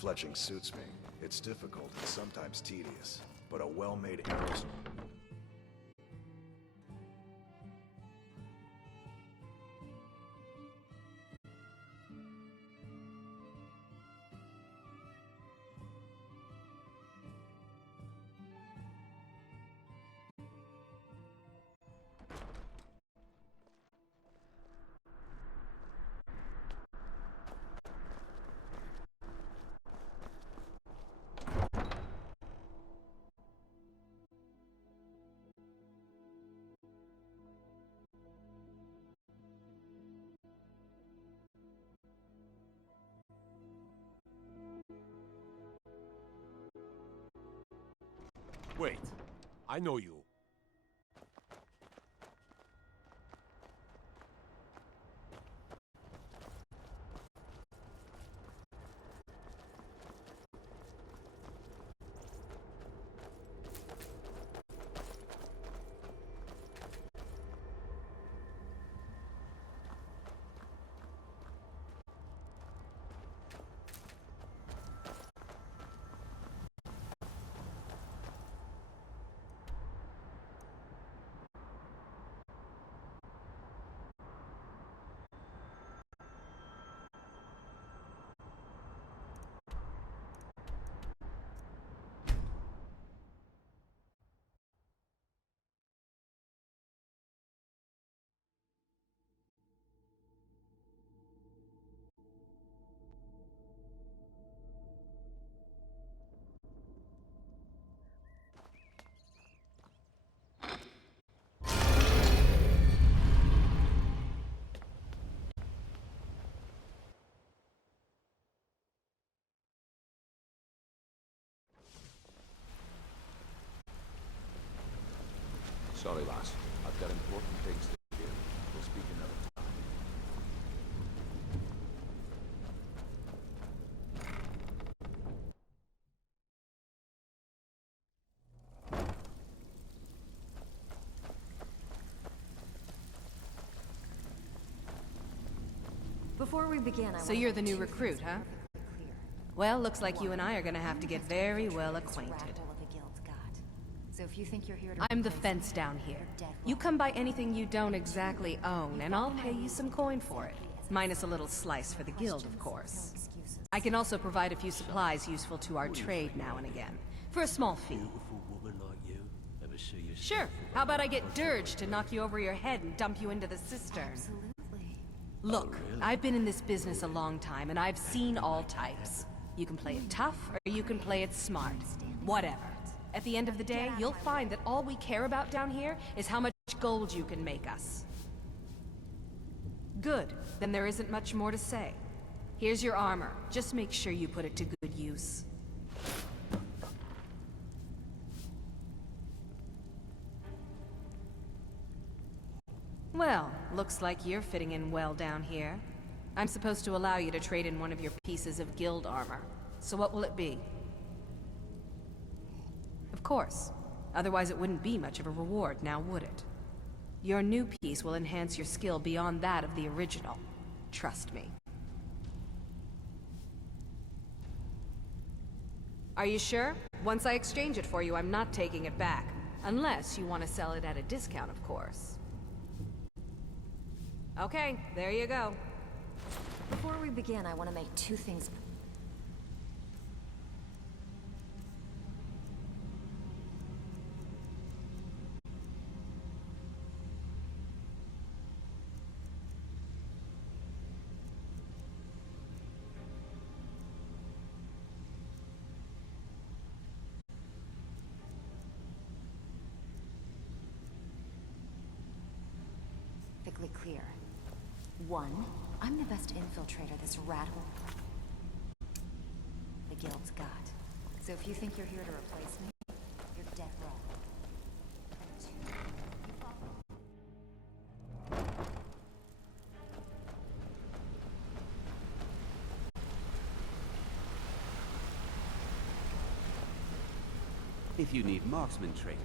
Fletching suits me. It's difficult and sometimes tedious, but a well-made arrow... Wait, I know you. Sorry, lass. I've got important things to do. We'll speak another time. Before we begin, So you're the new recruit, huh? Well, looks like you and I are gonna have to get very well acquainted. So if you think you're here to I'm the fence down here. You come by anything you don't exactly own, and I'll pay you some coin for it. Minus a little slice for the guild, of course. I can also provide a few supplies useful to our trade now and again, for a small fee. Beautiful woman like you. Ever see yourself? Sure, how about I get Dirge to knock you over your head and dump you into the cistern? Absolutely. Look, I've been in this business a long time, and I've seen all types. You can play it tough, or you can play it smart. Whatever. At the end of the day, you'll find that all we care about down here is how much gold you can make us. Good. Then there isn't much more to say. Here's your armor. Just make sure you put it to good use. Well, looks like you're fitting in well down here. I'm supposed to allow you to trade in one of your pieces of guild armor. So what will it be? Of course. Otherwise it wouldn't be much of a reward, now would it? Your new piece will enhance your skill beyond that of the original. Trust me. Are you sure? Once I exchange it for you, I'm not taking it back. Unless you want to sell it at a discount, of course. Okay, there you go. Before we begin, I want to make two things. Perfectly clear. One, I'm the best infiltrator this rat hole the guild's got. So if you think you're here to replace me, you're dead wrong. And two, you follow. If you need marksman training,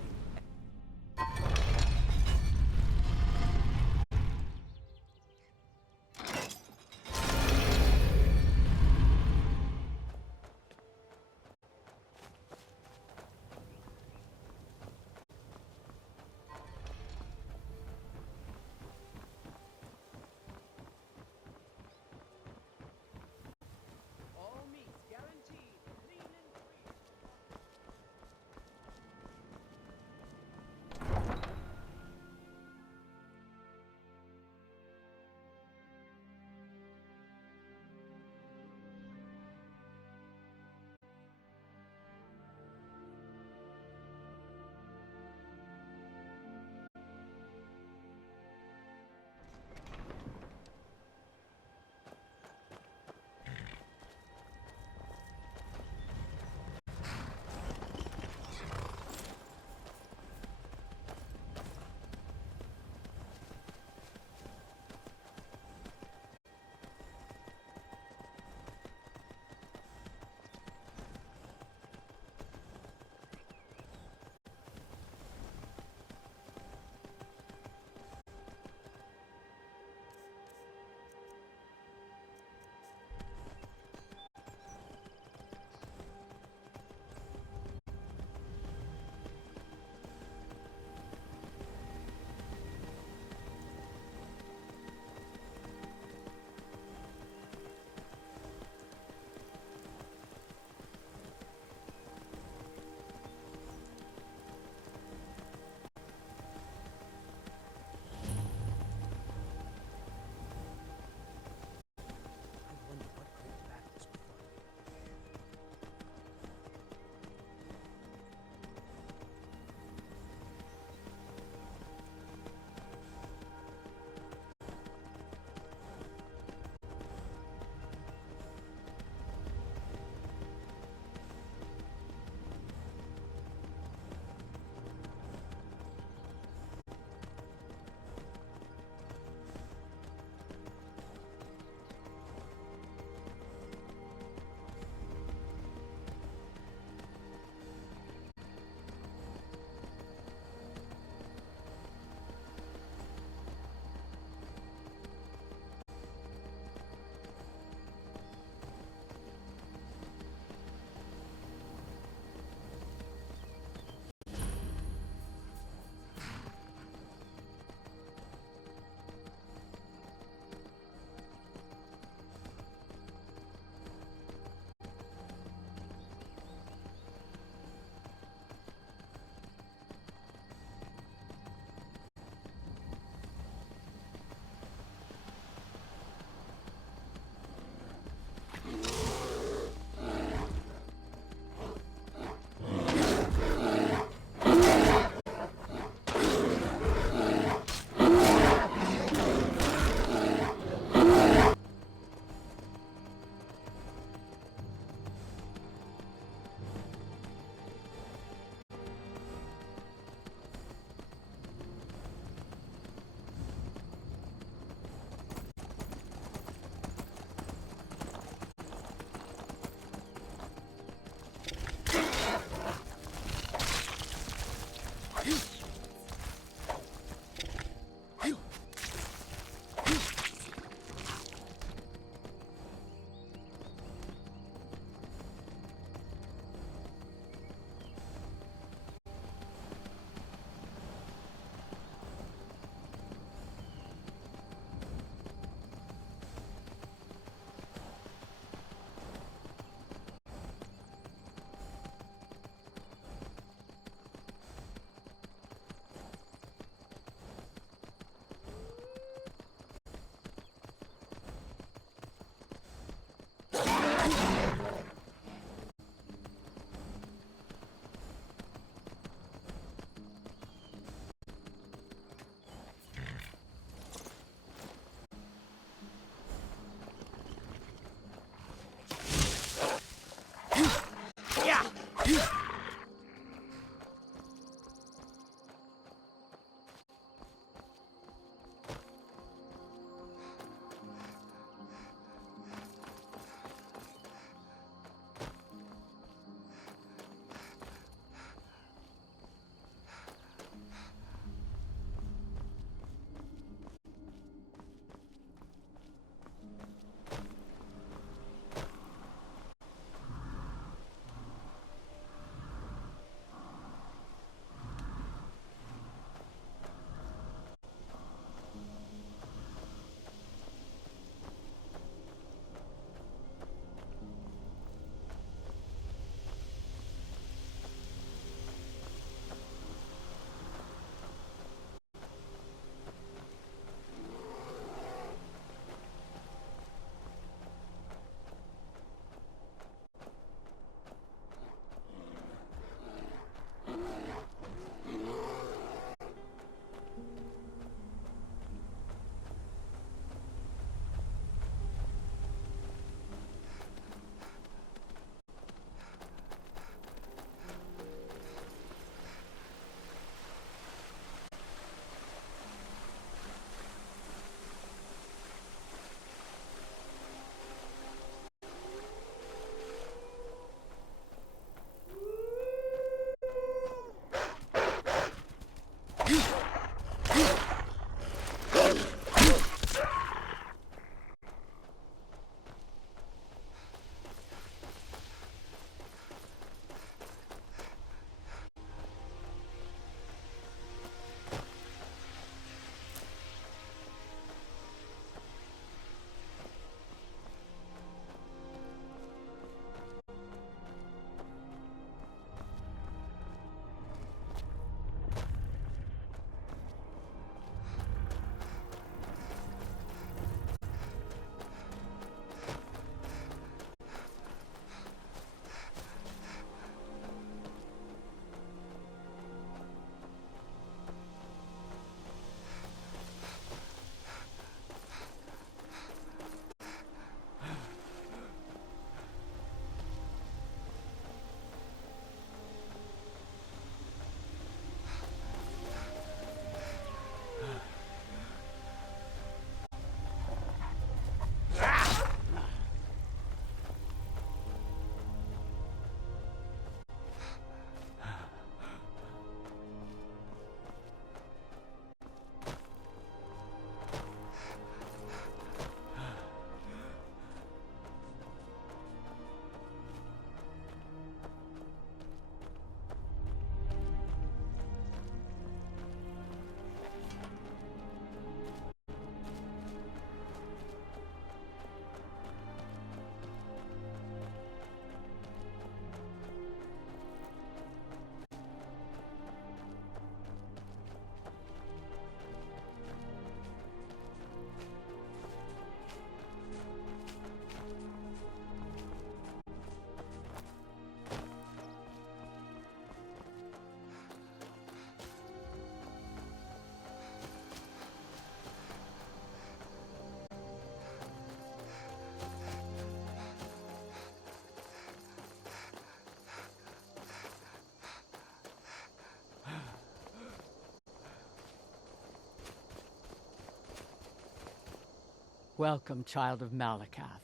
Welcome, child of Malakath.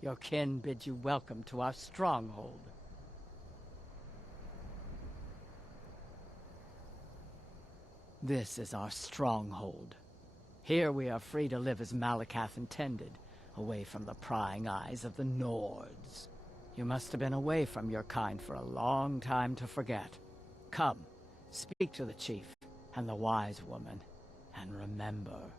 Your kin bids you welcome to our stronghold. This is our stronghold. Here we are free to live as Malakath intended, away from the prying eyes of the Nords. You must have been away from your kind for a long time to forget. Come, speak to the chief and the wise woman, and remember.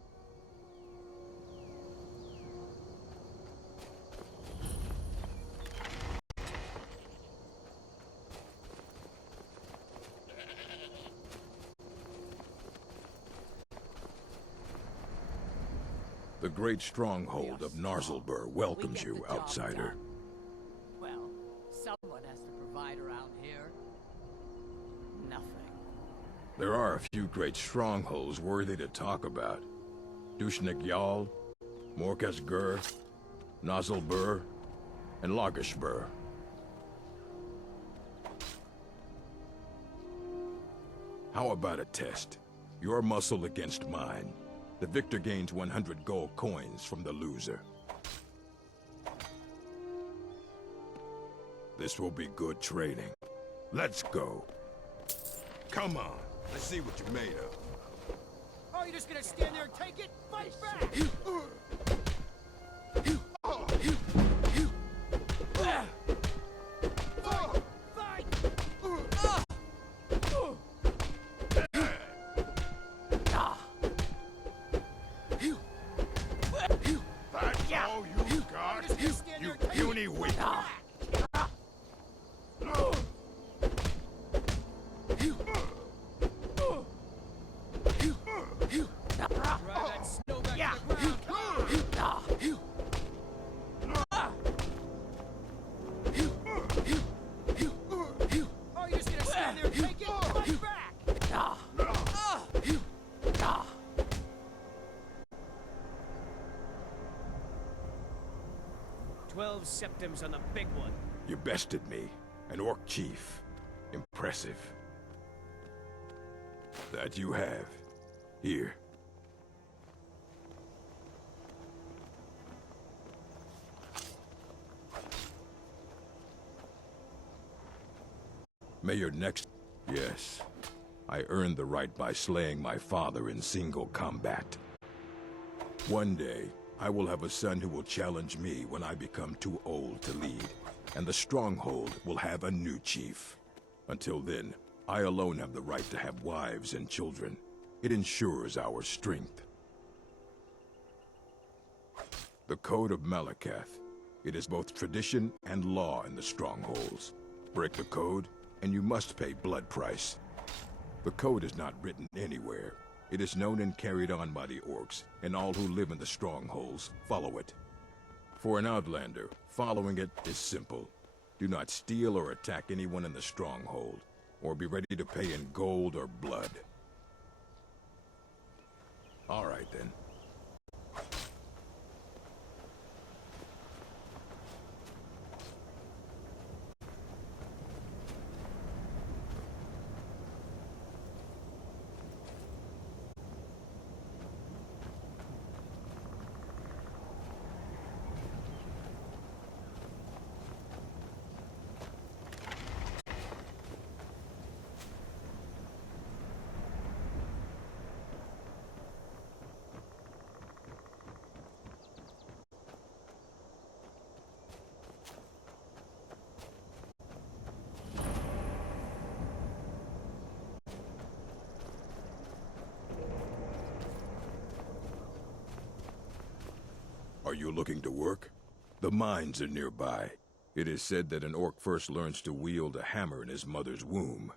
The great stronghold of Narzulbur welcomes you, outsider. Someone has to provide around here. Nothing. There are a few great strongholds worthy to talk about. Dushnik Yal, Morkas Gur, Nozzlebur, and Logishbur. How about a test? Your muscle against mine. The victor gains 100 gold coins from the loser. This will be good training. Let's go. Come on, let's see what you're made of. Oh, you're just gonna stand there and take it? Fight back! That's all you got? You puny weak. Oh, you're just gonna stand there and take it? Fight back! 12 septims on the big one. You bested me. An orc chief. Impressive. That you have. Here. May your next... Yes. I earned the right by slaying my father in single combat. One day, I will have a son who will challenge me when I become too old to lead, and the Stronghold will have a new chief. Until then, I alone have the right to have wives and children. It ensures our strength. The Code of Malakath. It is both tradition and law in the Strongholds. Break the code, and you must pay blood price. The code is not written anywhere. It is known and carried on by the orcs, and all who live in the strongholds follow it. For an outlander, following it is simple. Do not steal or attack anyone in the stronghold, or be ready to pay in gold or blood. All right, then. Are you looking to work? The mines are nearby. It is said that an orc first learns to wield a hammer in his mother's womb.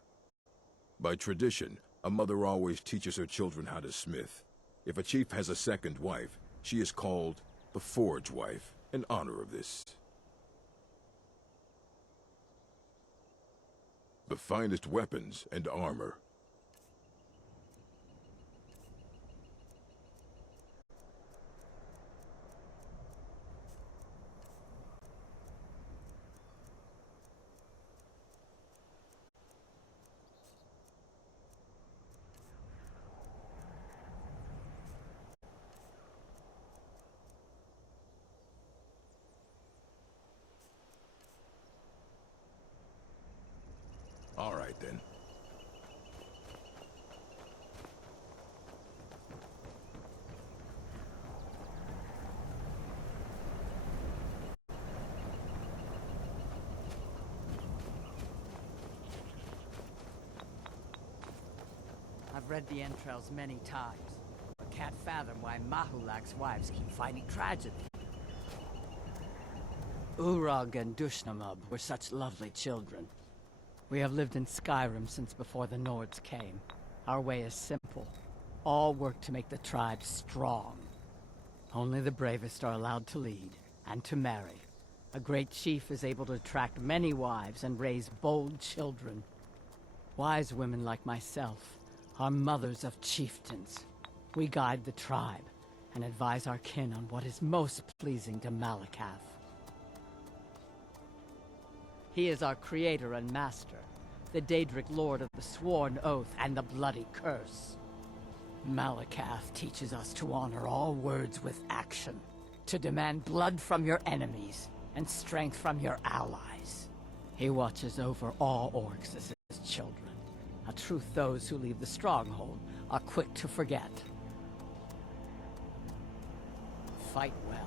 By tradition, a mother always teaches her children how to smith. If a chief has a second wife, she is called the Forge Wife, in honor of this. The finest weapons and armor. All right, then. I've read the entrails many times, but can't fathom why Mahulak's wives keep finding tragedy. Urag and Dushnamub were such lovely children. We have lived in Skyrim since before the Nords came. Our way is simple. All work to make the tribe strong. Only the bravest are allowed to lead and to marry. A great chief is able to attract many wives and raise bold children. Wise women like myself are mothers of chieftains. We guide the tribe and advise our kin on what is most pleasing to Malakath. He is our creator and master, the Daedric Lord of the Sworn Oath and the Bloody Curse. Malakath teaches us to honor all words with action, to demand blood from your enemies and strength from your allies. He watches over all orcs as his children, a truth those who leave the stronghold are quick to forget. Fight well.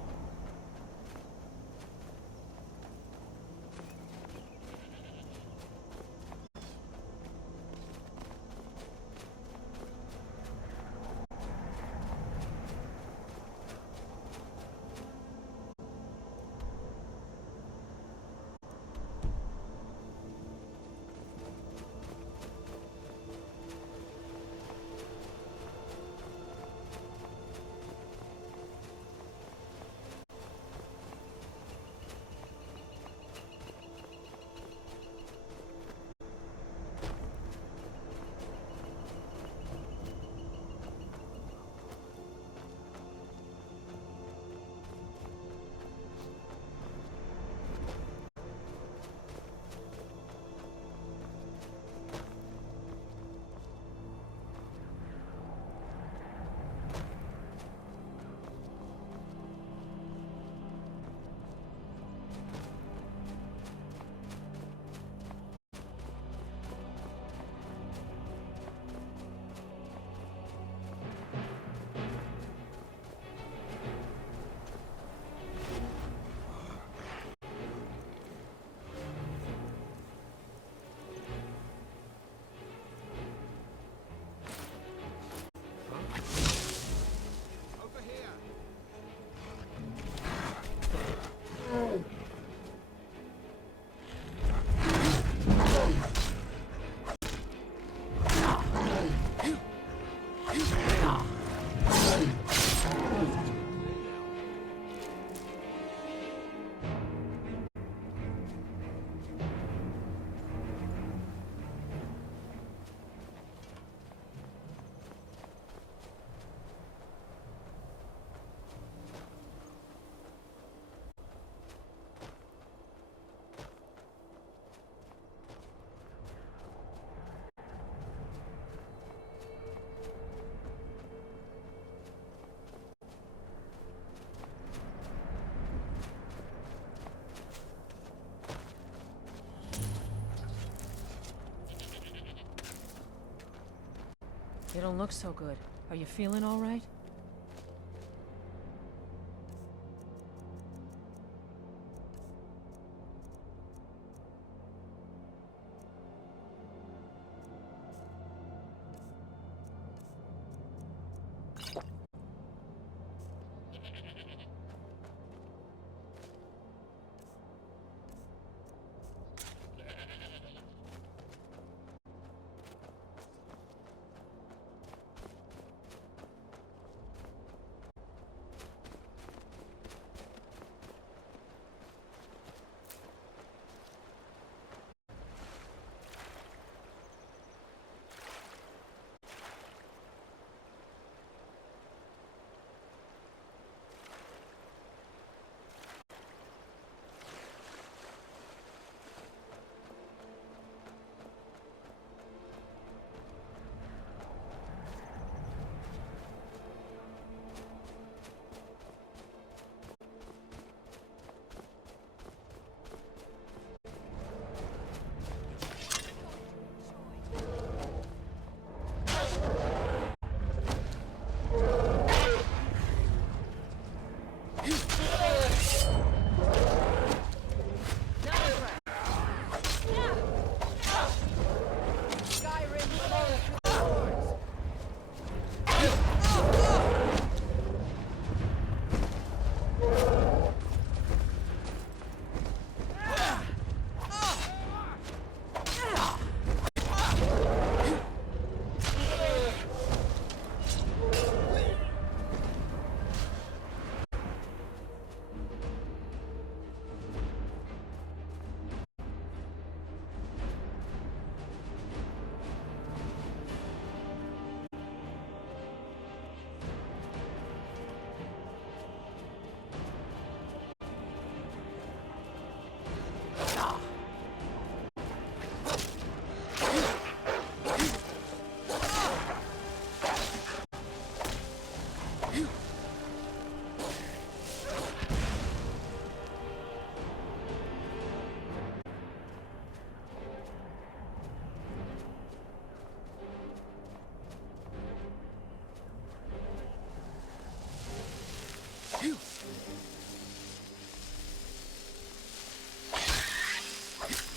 You don't look so good. Are you feeling all right?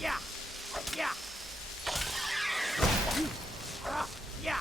Yeah! Yeah! Yeah!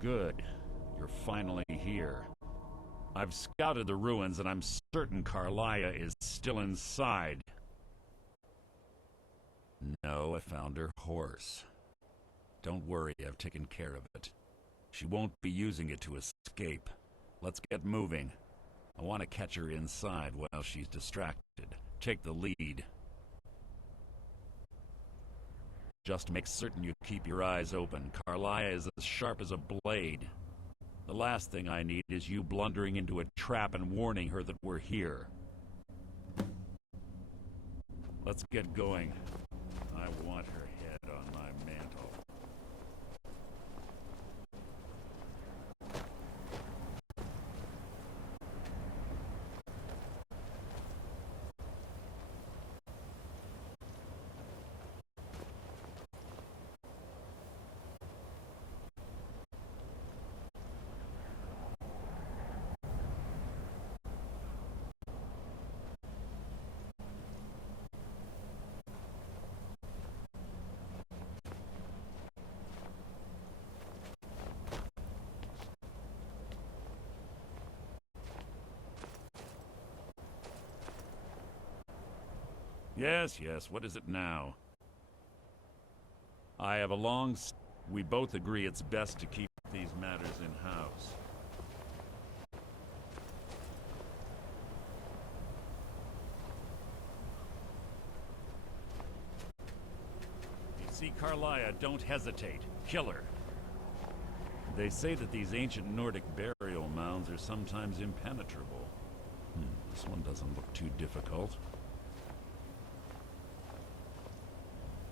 Good. You're finally here. I've scouted the ruins and I'm certain Carlia is still inside. No, I found her horse. Don't worry, I've taken care of it. She won't be using it to escape. Let's get moving. I want to catch her inside while she's distracted. Take the lead. Just make certain you keep your eyes open. Carlia is as sharp as a blade. The last thing I need is you blundering into a trap and warning her that we're here. Let's get going. I want her head on my mantle. Yes, what is it now? I have a long... We both agree it's best to keep these matters in-house. You see Carlia, don't hesitate. Kill her. They say that these ancient Nordic burial mounds are sometimes impenetrable. This one doesn't look too difficult.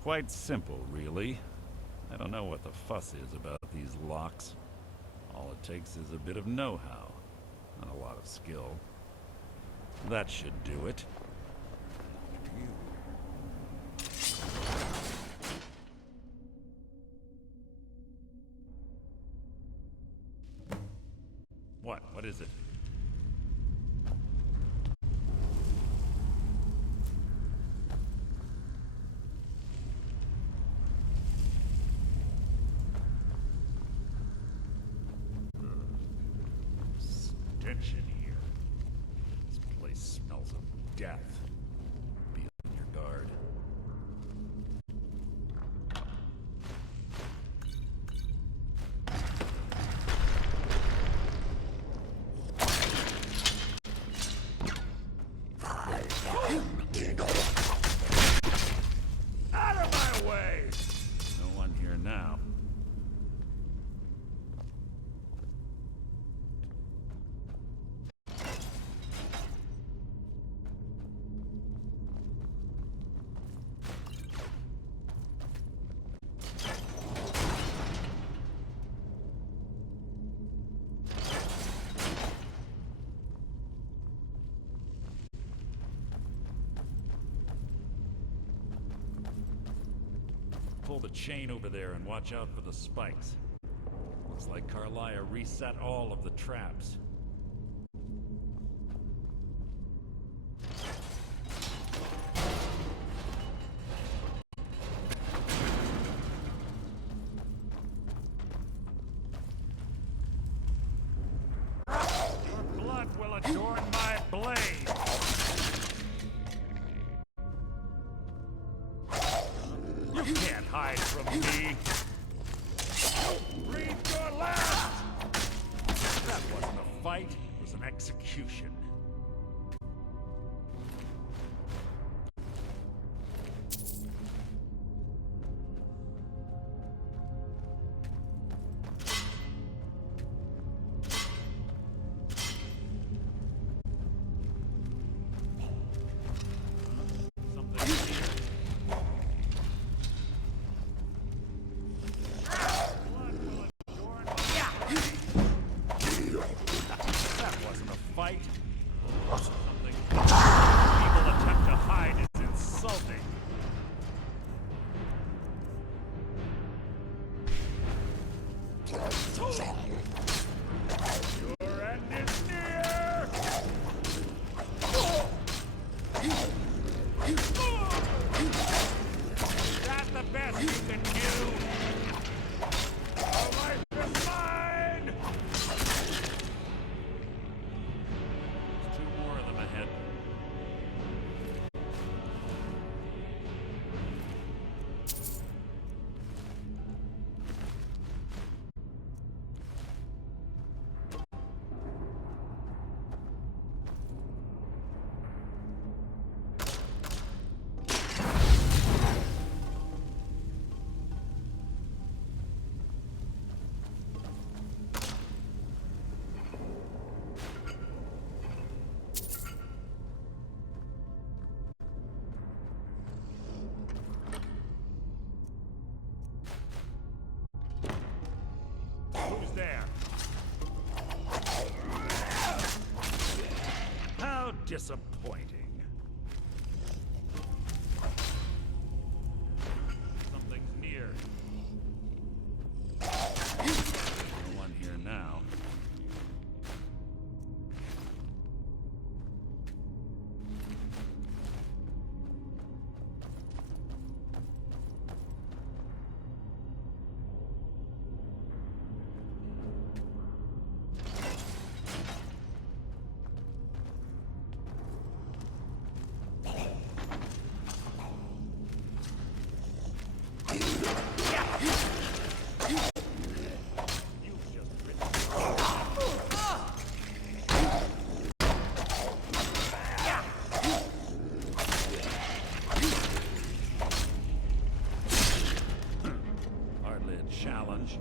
Quite simple, really. I don't know what the fuss is about these locks. All it takes is a bit of know-how, and a lot of skill. That should do it. What is it? Stench in here. This place smells of death. Be on your guard. Out of my way! No one here now. pull the chain over there and watch out for the spikes. Looks like Carlia reset all of the traps. Your blood will adorn my blade! You can't hide from me! Breathe your last! That wasn't a fight, it was an execution. Fight? Something people attempt to hide is insulting. Your end is near! Is that the best you can do? Your life is mine! Two more of them ahead. Who's there? How disappointing. Something's near. No one here now. Hardly a challenge.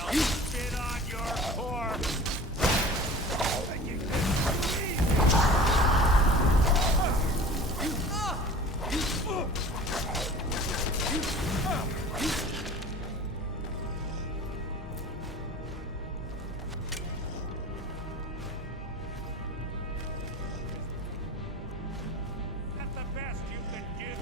I'll spit on your corpse! That's the best you can give.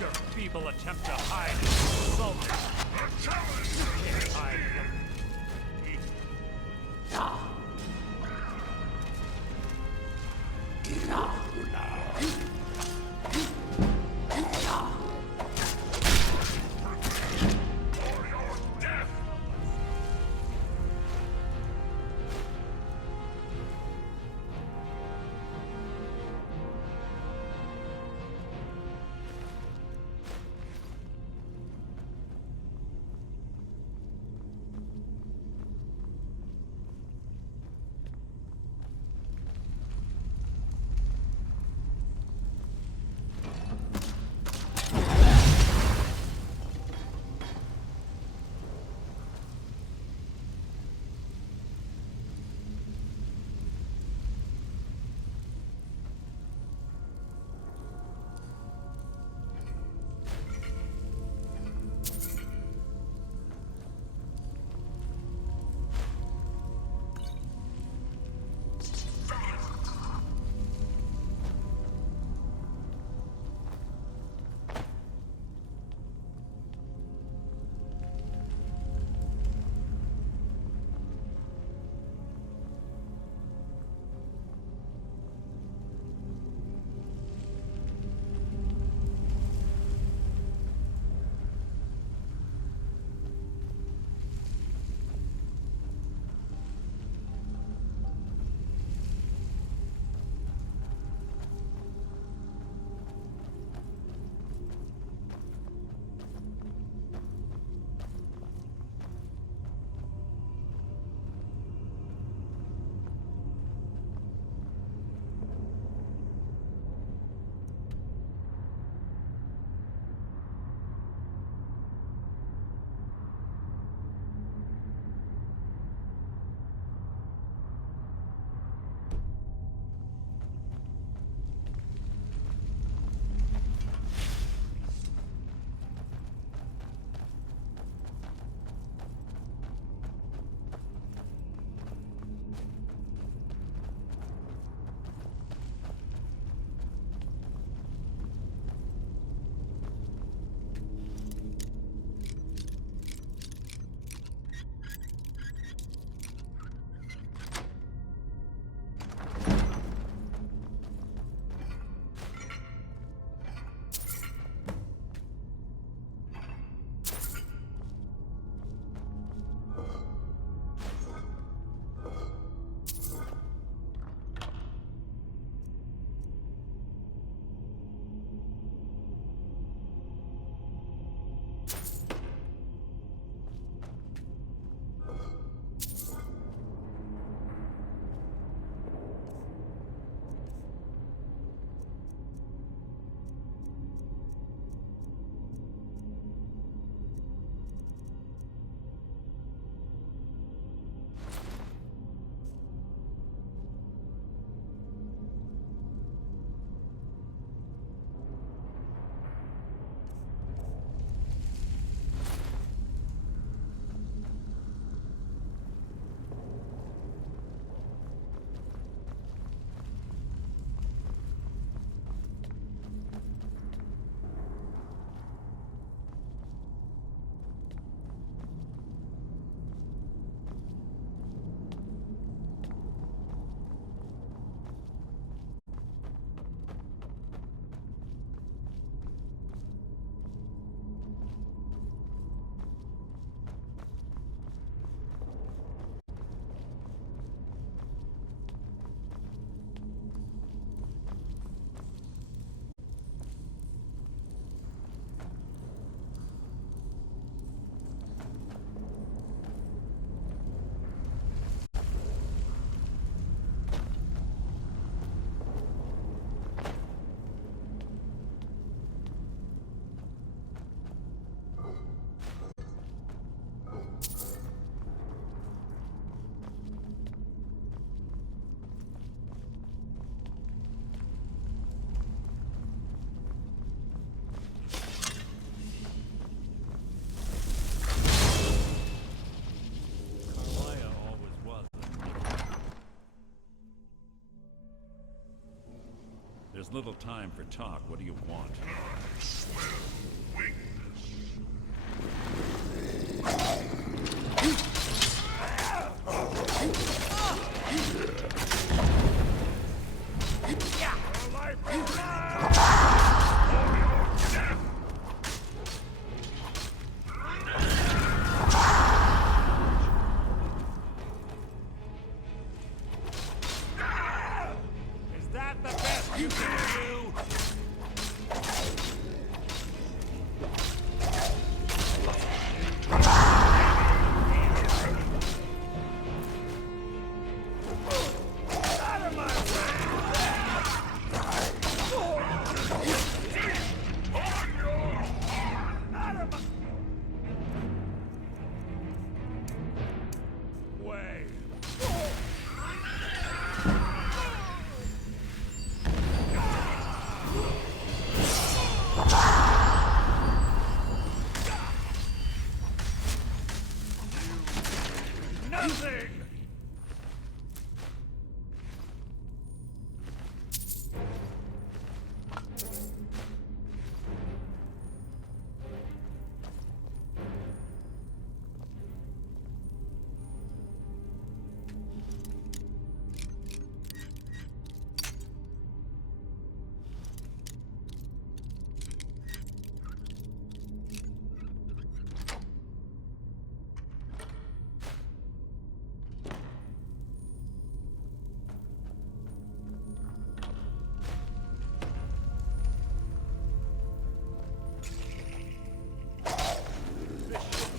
Your feeble attempt to hide is insulting. You can't hide from me. little time for talk. What do you want? Is that the best you can do? Way. Nothing!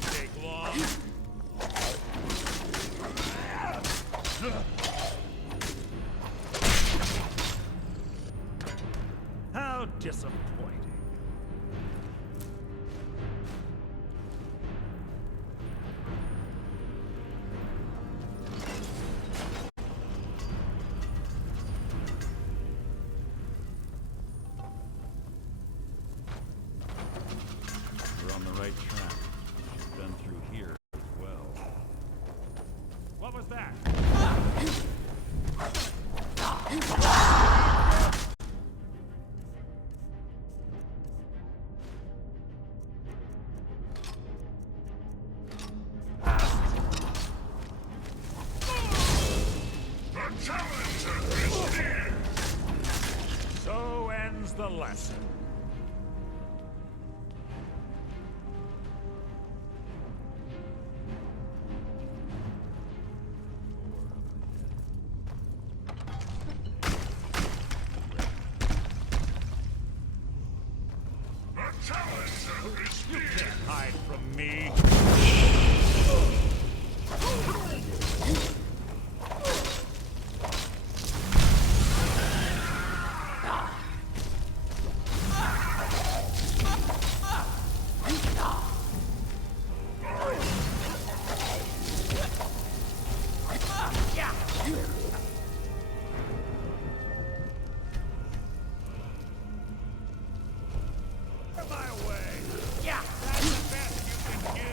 Take long. How disappointing. We're on the right track. We've been through here as well. What was that? So ends the lesson. You can't hide from me. My way. Yeah, that's the best you can do.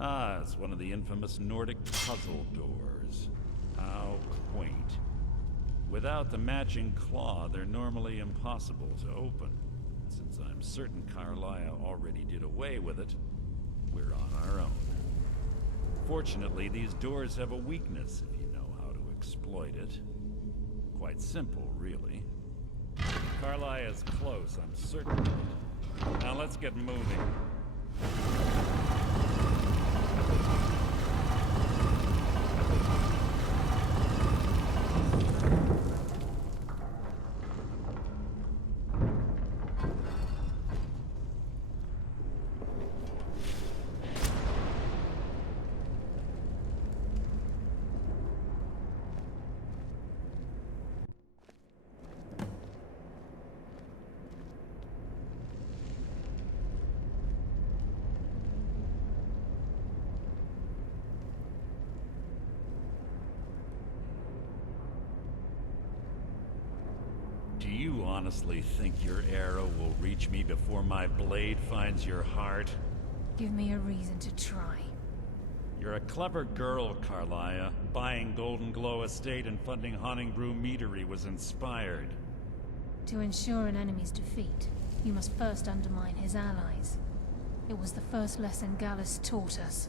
Ah, it's one of the infamous Nordic puzzle doors. How quaint. Without the matching claw, they're normally impossible to open. Since I'm certain Carlia already did away with it, we're on our own. Fortunately, these doors have a weakness if you know how to exploit it. Quite simple, really. Carlia is close, I'm certain of it. Now let's get moving. Do you honestly think your arrow will reach me before my blade finds your heart? Give me a reason to try. You're a clever girl, Carlia. Buying Golden Glow Estate and funding Honningbrew Meadery was inspired. To ensure an enemy's defeat, you must first undermine his allies. It was the first lesson Gallus taught us.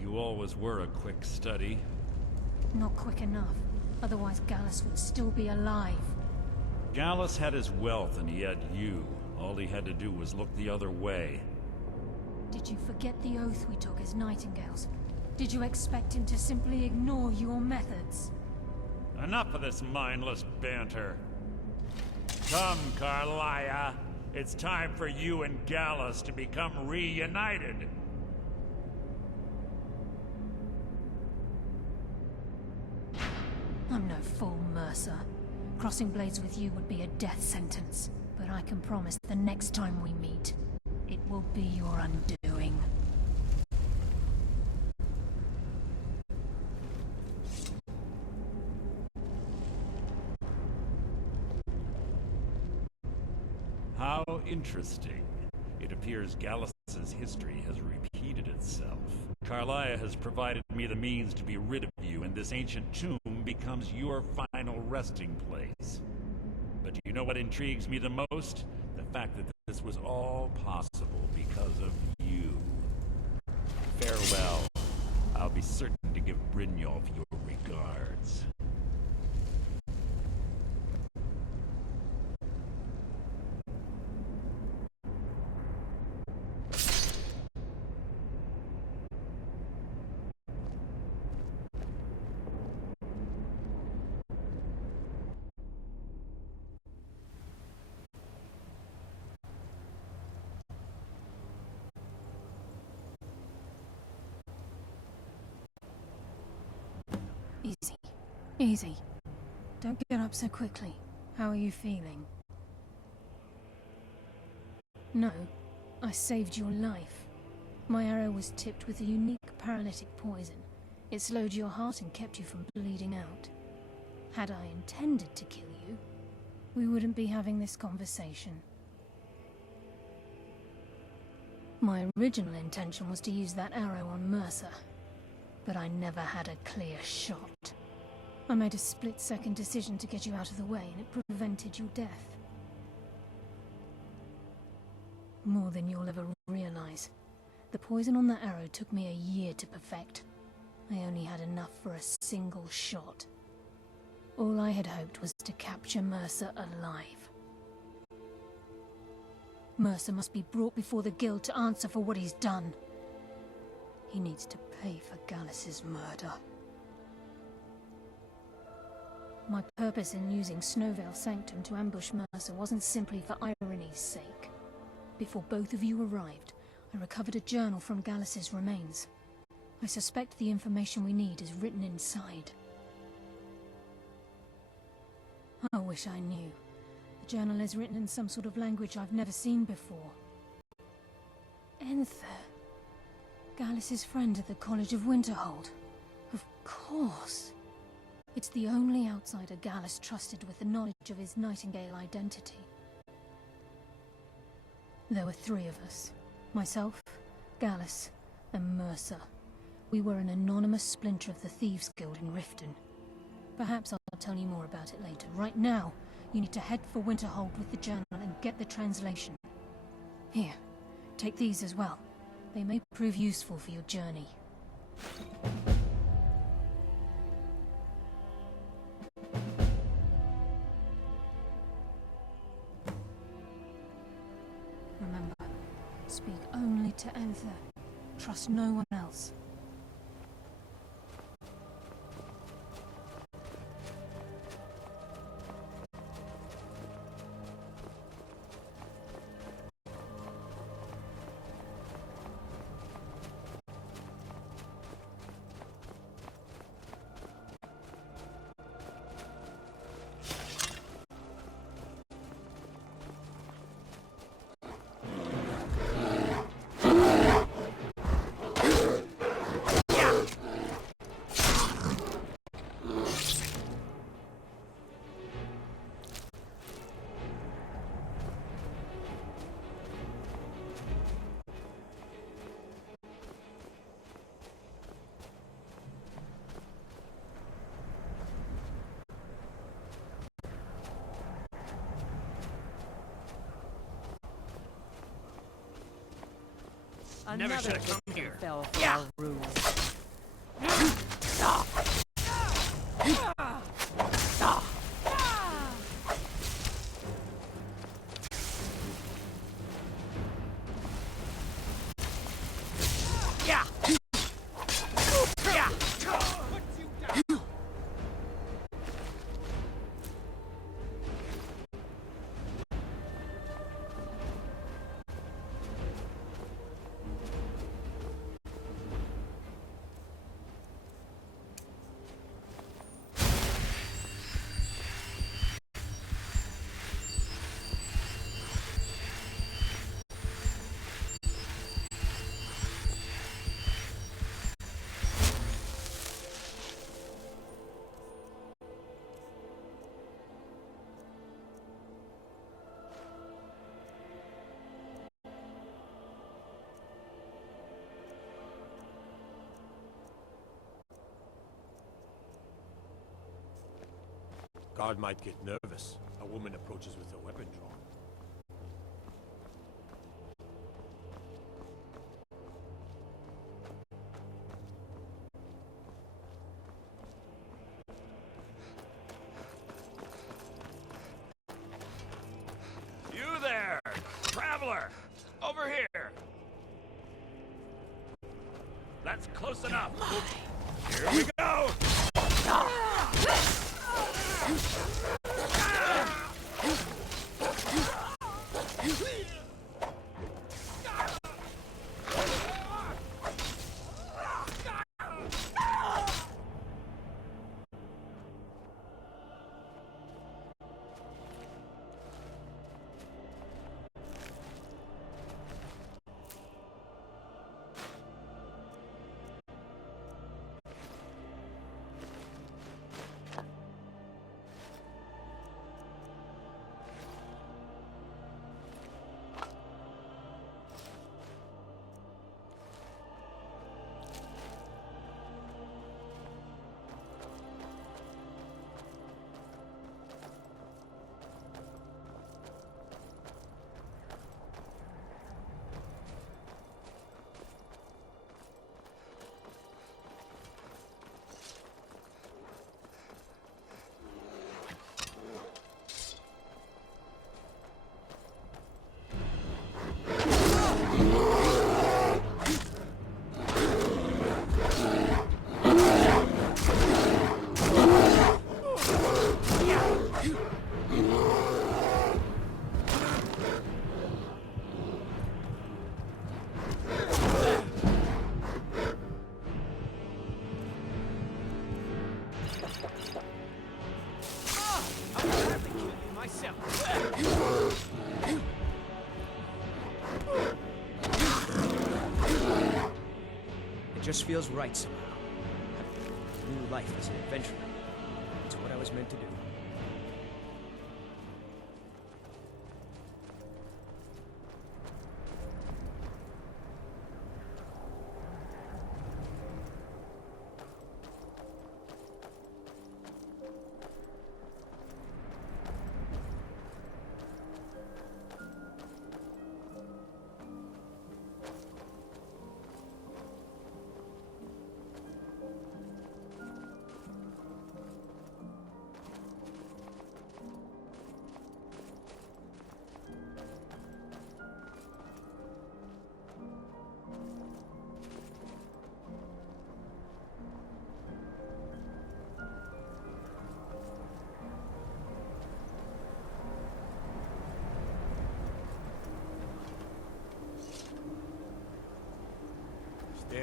You always were a quick study. Not quick enough, otherwise Gallus would still be alive. Gallus had his wealth and he had you. All he had to do was look the other way. Did you forget the oath we took as Nightingales? Did you expect him to simply ignore your methods? Enough of this mindless banter. Come, Carlia. It's time for you and Gallus to become reunited. I'm no fool, Mercer. Crossing blades with you would be a death sentence. But I can promise the next time we meet, it will be your undoing. How interesting. It appears Gallus's history has repeated itself. Carlia has provided me the means to be rid of you, and this ancient tomb becomes your final resting place. But do you know what intrigues me the most? The fact that this was all possible because of you. Farewell. I'll be certain to give Brynjolf your regards. Easy. Easy. Don't get up so quickly. How are you feeling? No, I saved your life. My arrow was tipped with a unique paralytic poison. It slowed your heart and kept you from bleeding out. Had I intended to kill you, we wouldn't be having this conversation. My original intention was to use that arrow on Mercer, but I never had a clear shot. I made a split-second decision to get you out of the way, and it prevented your death. More than you'll ever realize. The poison on that arrow took me a year to perfect. I only had enough for a single shot. All I had hoped was to capture Mercer alive. Mercer must be brought before the Guild to answer for what he's done. He needs to pay for Gallus's murder. My purpose in using Snowveil Sanctum to ambush Mercer wasn't simply for irony's sake. Before both of you arrived, I recovered a journal from Gallus's remains. I suspect the information we need is written inside. I wish I knew. The journal is written in some sort of language I've never seen before. Enther. Gallus's friend at the College of Winterhold. Of course. It's the only outsider Gallus trusted with the knowledge of his Nightingale identity. There were 3 of us. Myself, Gallus, and Mercer. We were an anonymous splinter of the Thieves Guild in Riften. Perhaps I'll tell you more about it later. Right now, you need to head for Winterhold with the journal and get the translation. Here, take these as well. They may prove useful for your journey. Remember, speak only to Anther. Trust no one else. Never should have come here. Fell for our rules. Guard might get nervous. A woman approaches with a weapon drawn. You there! Traveler! Over here! That's close enough! Here we go! It just feels right somehow. Having a new life as an adventurer. It's what I was meant to do.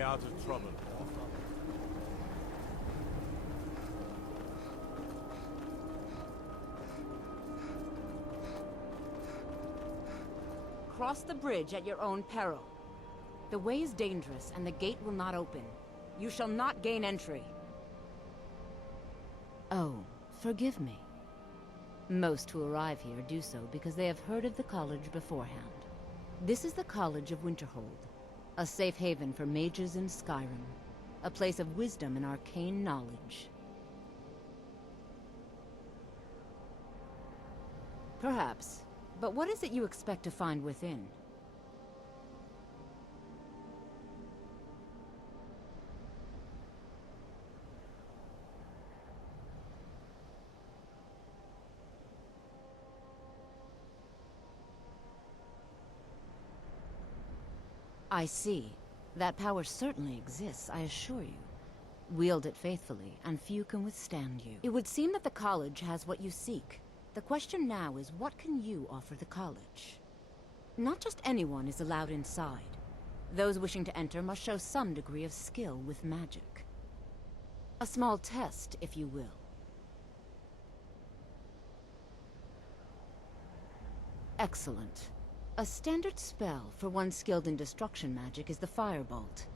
out of trouble. Cross the bridge at your own peril. The way is dangerous, and the gate will not open. You shall not gain entry. Oh, forgive me. Most who arrive here do so because they have heard of the college beforehand. This is the College of Winterhold, a safe haven for mages in Skyrim, a place of wisdom and arcane knowledge. Perhaps, but what is it you expect to find within? I see. That power certainly exists, I assure you. Wield it faithfully, and few can withstand you. It would seem that the college has what you seek. The question now is, what can you offer the college? Not just anyone is allowed inside. Those wishing to enter must show some degree of skill with magic. A small test, if you will. Excellent. A standard spell for one skilled in destruction magic is the Firebolt.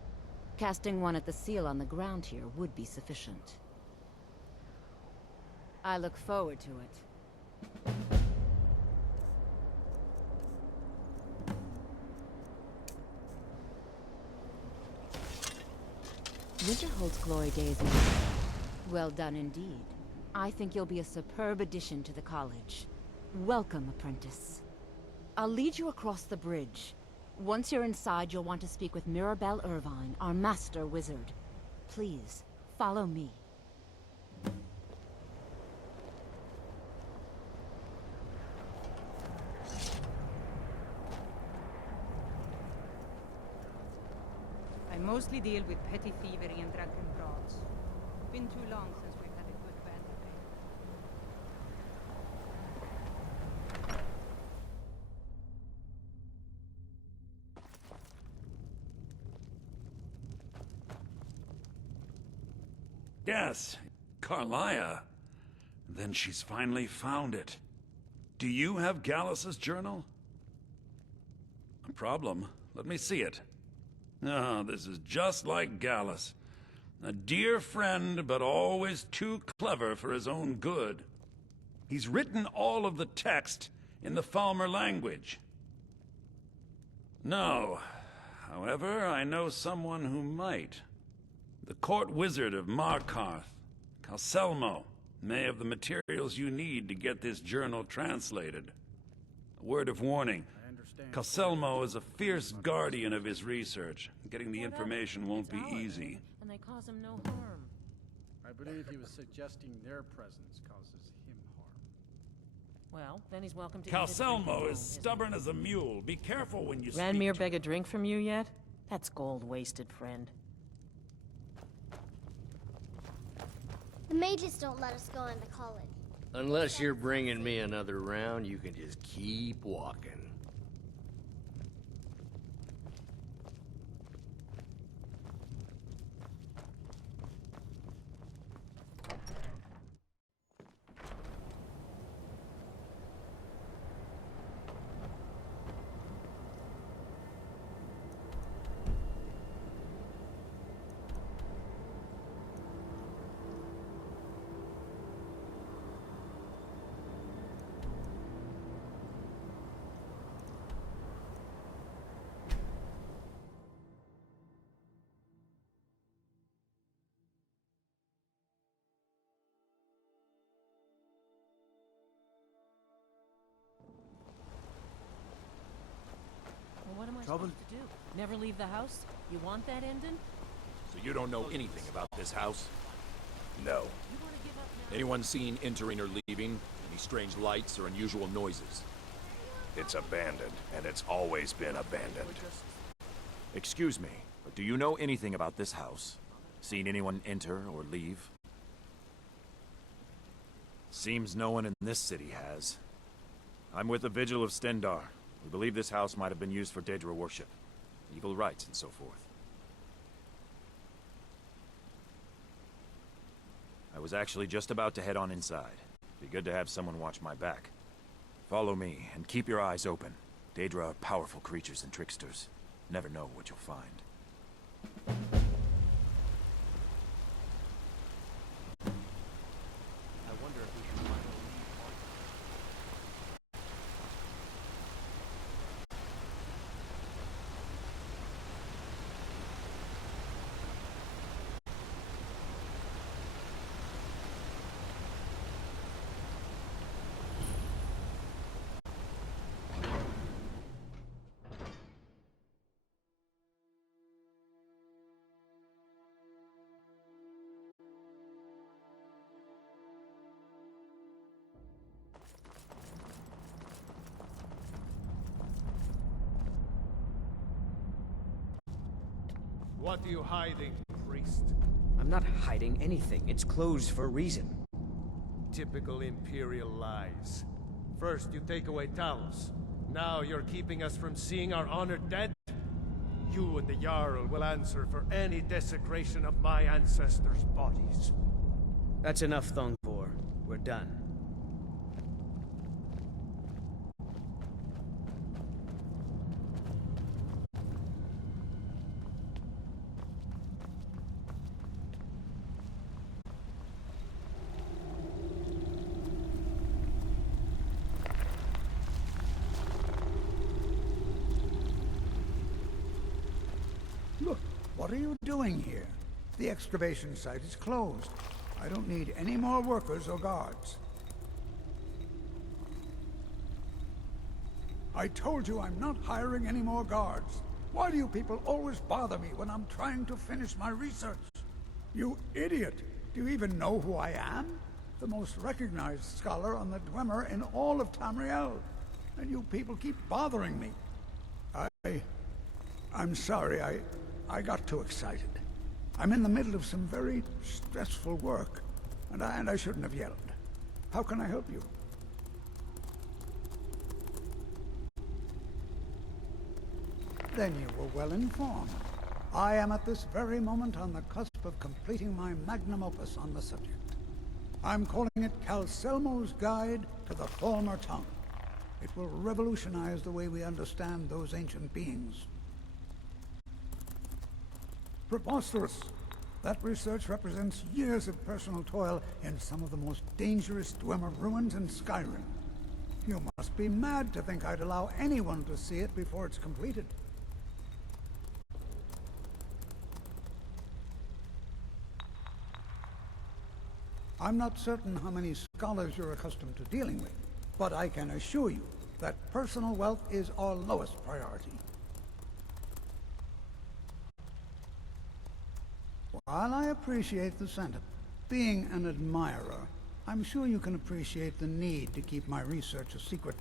Casting one at the seal on the ground here would be sufficient. I look forward to it. Winterhold's glory days in well done indeed. I think you'll be a superb addition to the college. Welcome, apprentice. I'll lead you across the bridge. Once you're inside, you'll want to speak with Mirabelle Irvine, our master wizard. Please, follow me. I mostly deal with petty thievery and drunken brawls. Been too long since we've had a good battle. Yes, Carlia. Then she's finally found it. Do you have Gallus's journal? A problem. Let me see it. Ah, this is just like Gallus. A dear friend, but always too clever for his own good. He's written all of the text in the Falmer language. No. However, I know someone who might. The court wizard of Markarth, Calselmo, may have the materials you need to get this journal translated. A word of warning. Calselmo is a fierce guardian of his research. Getting the information won't be easy. And they cause him no harm. I believe he was suggesting their presence causes him harm. Well, then he's welcome to Calselmo is stubborn as a mule. Be careful when you speak. Ranmir beg a drink from you yet? That's gold wasted, friend. The mages don't let us go into college. Unless you're bringing me another round, you can just keep walking. What am I supposed to do? Never leave the house? You want that ending? So you don't know anything about this house? No. Anyone seen entering or leaving? Any strange lights or unusual noises? It's abandoned, and it's always been abandoned. Excuse me, but do you know anything about this house? Seen anyone enter or leave? Seems no one in this city has. I'm with the Vigil of Stendar. We believe this house might have been used for Daedra worship, evil rites, and so forth. I was actually just about to head on inside. Be good to have someone watch my back. Follow me, and keep your eyes open. Daedra are powerful creatures and tricksters. Never know what you'll find. I wonder if we can find What are you hiding, priest? I'm not hiding anything. It's closed for a reason. Typical Imperial lies. First, you take away Talos. Now you're keeping us from seeing our honored dead? You and the Jarl will answer for any desecration of my ancestors' bodies. That's enough, Thongvor. We're done. Look, what are you doing here? The excavation site is closed. I don't need any more workers or guards. I told you I'm not hiring any more guards. Why do you people always bother me when I'm trying to finish my research? You idiot! Do you even know who I am? The most recognized scholar on the Dwemer in all of Tamriel. And you people keep bothering me. I'm sorry, I got too excited. I'm in the middle of some very stressful work, and I shouldn't have yelled. How can I help you? Then you were well informed. I am at this very moment on the cusp of completing my magnum opus on the subject. I'm calling it Calcelmo's Guide to the Falmer Tongue. It will revolutionize the way we understand those ancient beings. Preposterous! That research represents years of personal toil in some of the most dangerous Dwemer ruins in Skyrim. You must be mad to think I'd allow anyone to see it before it's completed. I'm not certain how many scholars you're accustomed to dealing with, but I can assure you that personal wealth is our lowest priority. While I appreciate the sentiment, being an admirer, I'm sure you can appreciate the need to keep my research a secret.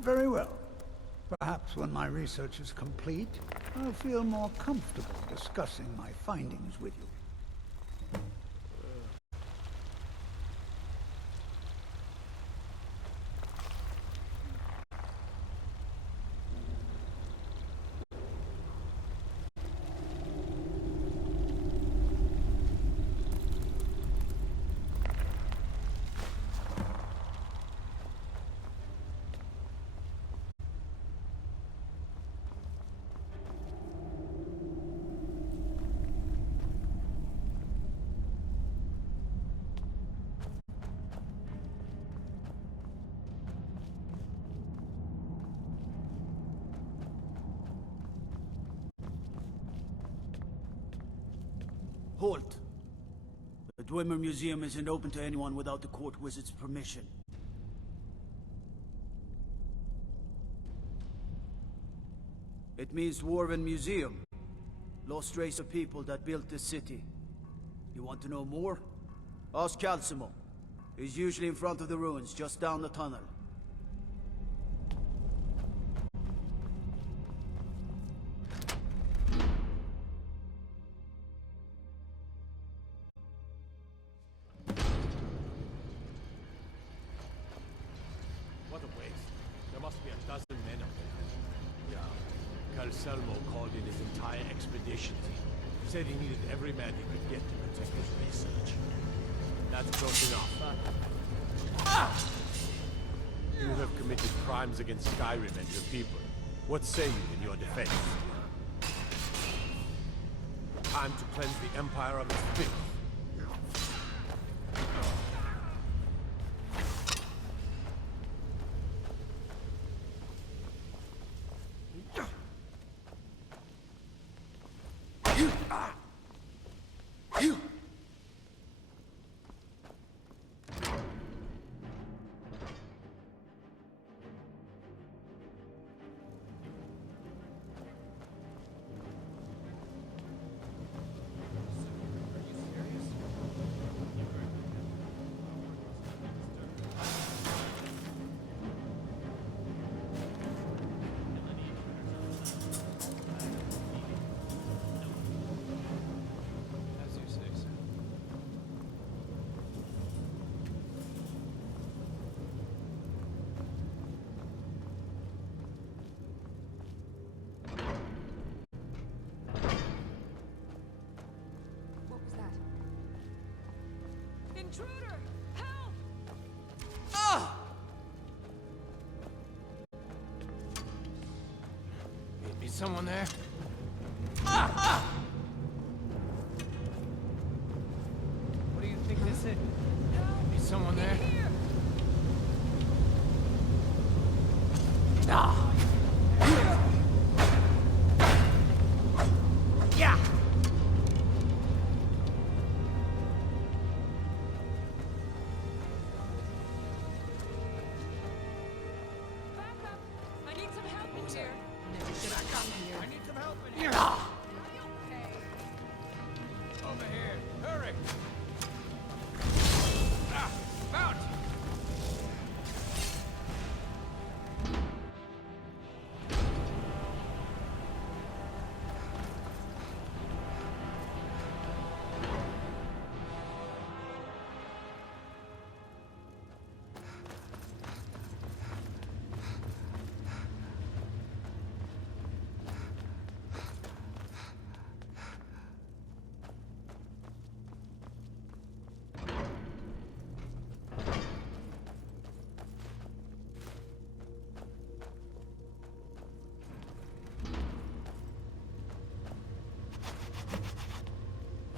Very well. Perhaps when my research is complete, I'll feel more comfortable discussing my findings with you. Halt! The Dwemer Museum isn't open to anyone without the court wizard's permission. It means Dwarven Museum. Lost race of people that built this city. You want to know more? Ask Calcelmo. He's usually in front of the ruins, just down the tunnel. What a waste. There must be a dozen men up there. Yeah. Calcelmo called in his entire expedition team. Said he needed every man he could get to protect his research. That's close enough. You have committed crimes against Skyrim and your people. What say you in your defense? Time to cleanse the Empire of its filth. Intruder! Help! Is someone there? What do you think this is? Is someone there? Yeah! I need some help in here. I need some help in here. Over here. Hurry. Mount.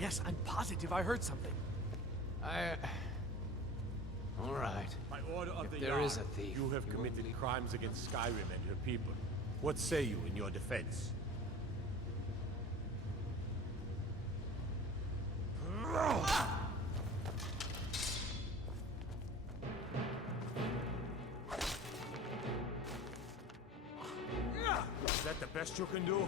Yes, I'm positive I heard something. All right. By order of If the there Jarl, is a thief, you have committed crimes against Skyrim and your people. What say you in your defense? Is that the best you can do?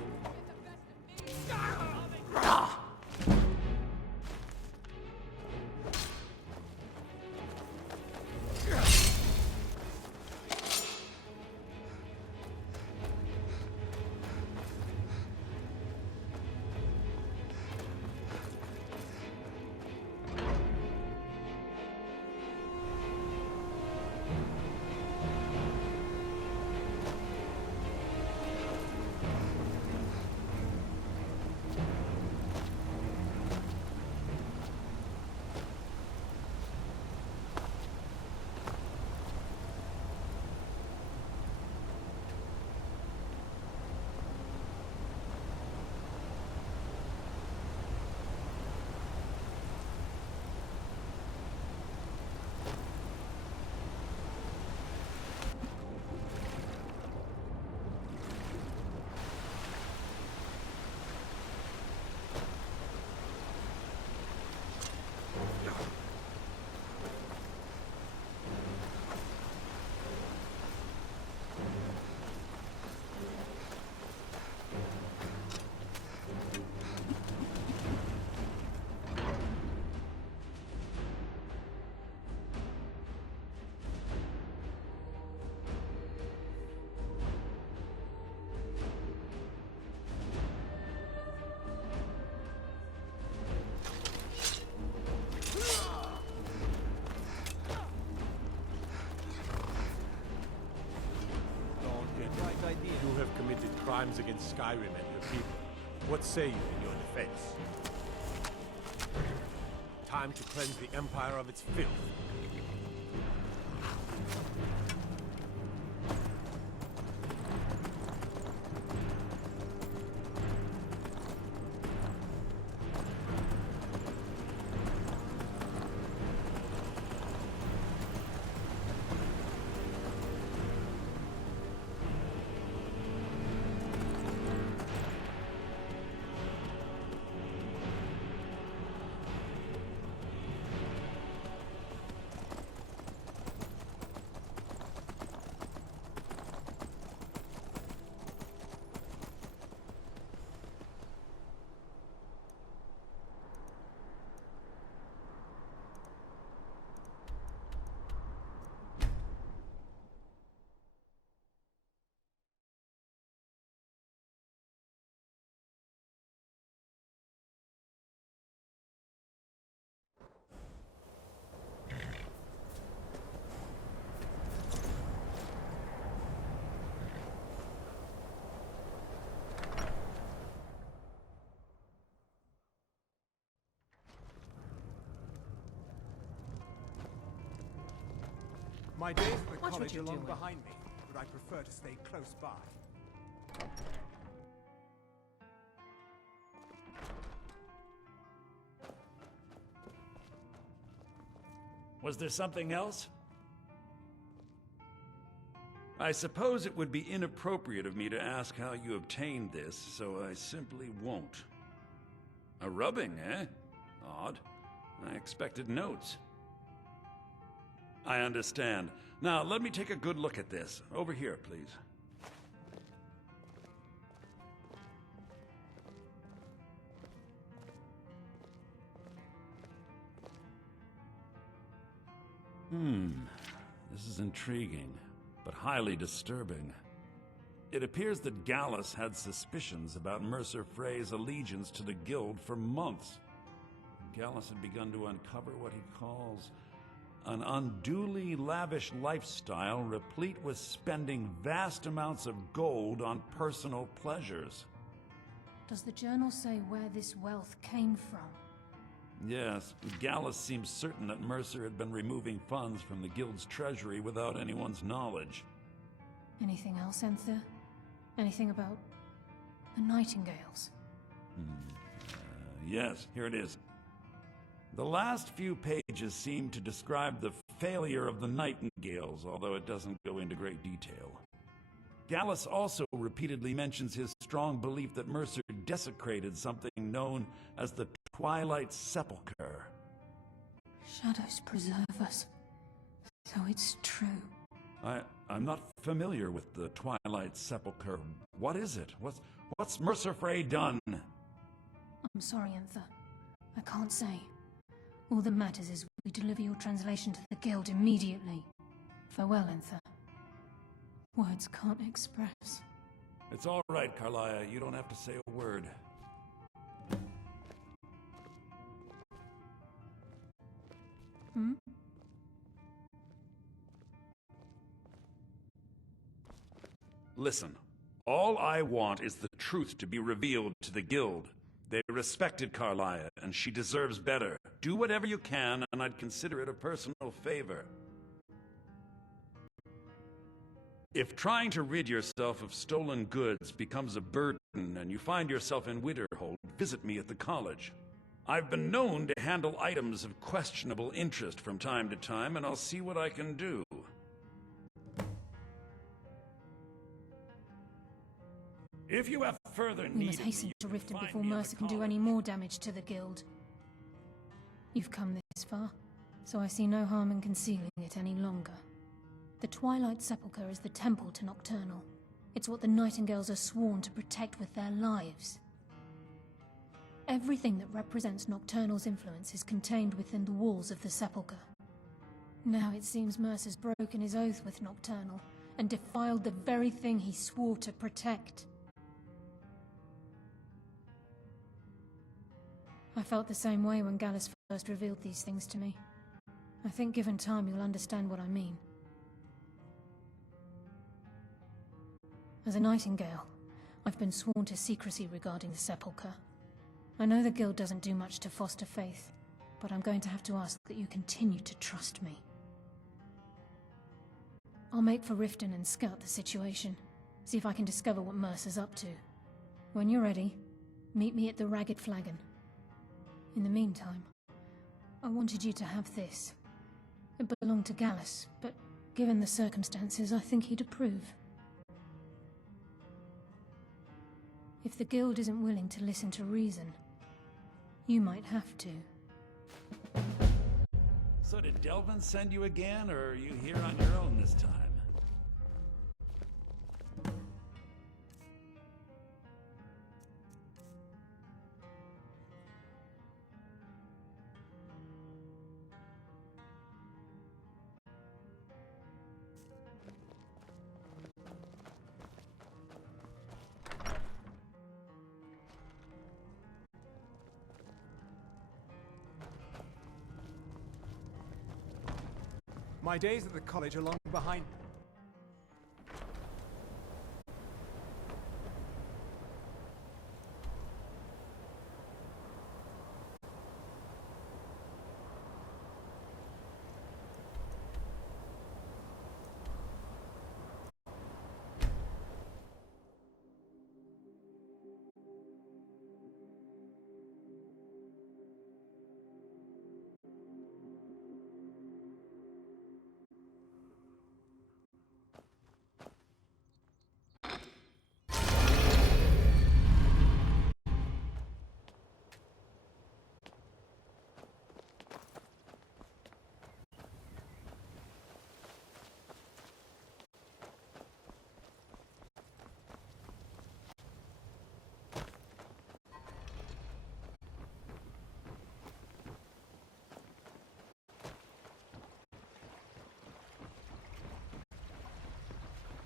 crimes against Skyrim and your people. What say you in your defense? Time to cleanse the Empire of its filth. My days at the Watch what college you're are long doing. behind me, but I prefer to stay close by. Was there something else? I suppose it would be inappropriate of me to ask how you obtained this, so I simply won't. A rubbing, eh? Odd. I expected notes. I understand. Now, let me take a good look at this. Over here, please. This is intriguing, but highly disturbing. It appears that Gallus had suspicions about Mercer Frey's allegiance to the Guild for months. Gallus had begun to uncover what he calls an unduly lavish lifestyle replete with spending vast amounts of gold on personal pleasures. Does the journal say where this wealth came from? Yes, Gallus seems certain that Mercer had been removing funds from the Guild's treasury without anyone's knowledge. Anything else, Enther? Anything about the Nightingales? Yes, here it is. The last few pages seem to describe the failure of the Nightingales, although it doesn't go into great detail. Gallus also repeatedly mentions his strong belief that Mercer desecrated something known as the Twilight Sepulchre. Shadows preserve us. So it's true. I'm not familiar with the Twilight Sepulchre. What is it? What's Mercer Frey done? I'm sorry, Enther. I can't say. All that matters is we deliver your translation to the Guild immediately. Farewell, Enther. Words can't express. It's all right, Carlia. You don't have to say a word. Listen, all I want is the truth to be revealed to the Guild. They respected Carlia, and she deserves better. Do whatever you can, and I'd consider it a personal favor. If trying to rid yourself of stolen goods becomes a burden and you find yourself in Winterhold, visit me at the college. I've been known to handle items of questionable interest from time to time, and I'll see what I can do. If you have further We need must of hasten me, to you Riften can before find me at Mercer the can do any more damage to the Guild. You've come this far, so I see no harm in concealing it any longer. The Twilight Sepulchre is the temple to Nocturnal. It's what the Nightingales are sworn to protect with their lives. Everything that represents Nocturnal's influence is contained within the walls of the Sepulchre. Now it seems Mercer's broken his oath with Nocturnal and defiled the very thing he swore to protect. I felt the same way when Gallus first revealed these things to me. I think given time you'll understand what I mean. As a Nightingale, I've been sworn to secrecy regarding the sepulchre. I know the Guild doesn't do much to foster faith, but I'm going to have to ask that you continue to trust me. I'll make for Riften and scout the situation, see if I can discover what Mercer's up to. When you're ready, meet me at the Ragged Flagon. In the meantime, I wanted you to have this. It belonged to Gallus, but given the circumstances, I think he'd approve. If the Guild isn't willing to listen to reason, you might have to. So did Delvin send you again, or are you here on your own this time? My days at the college are long behind.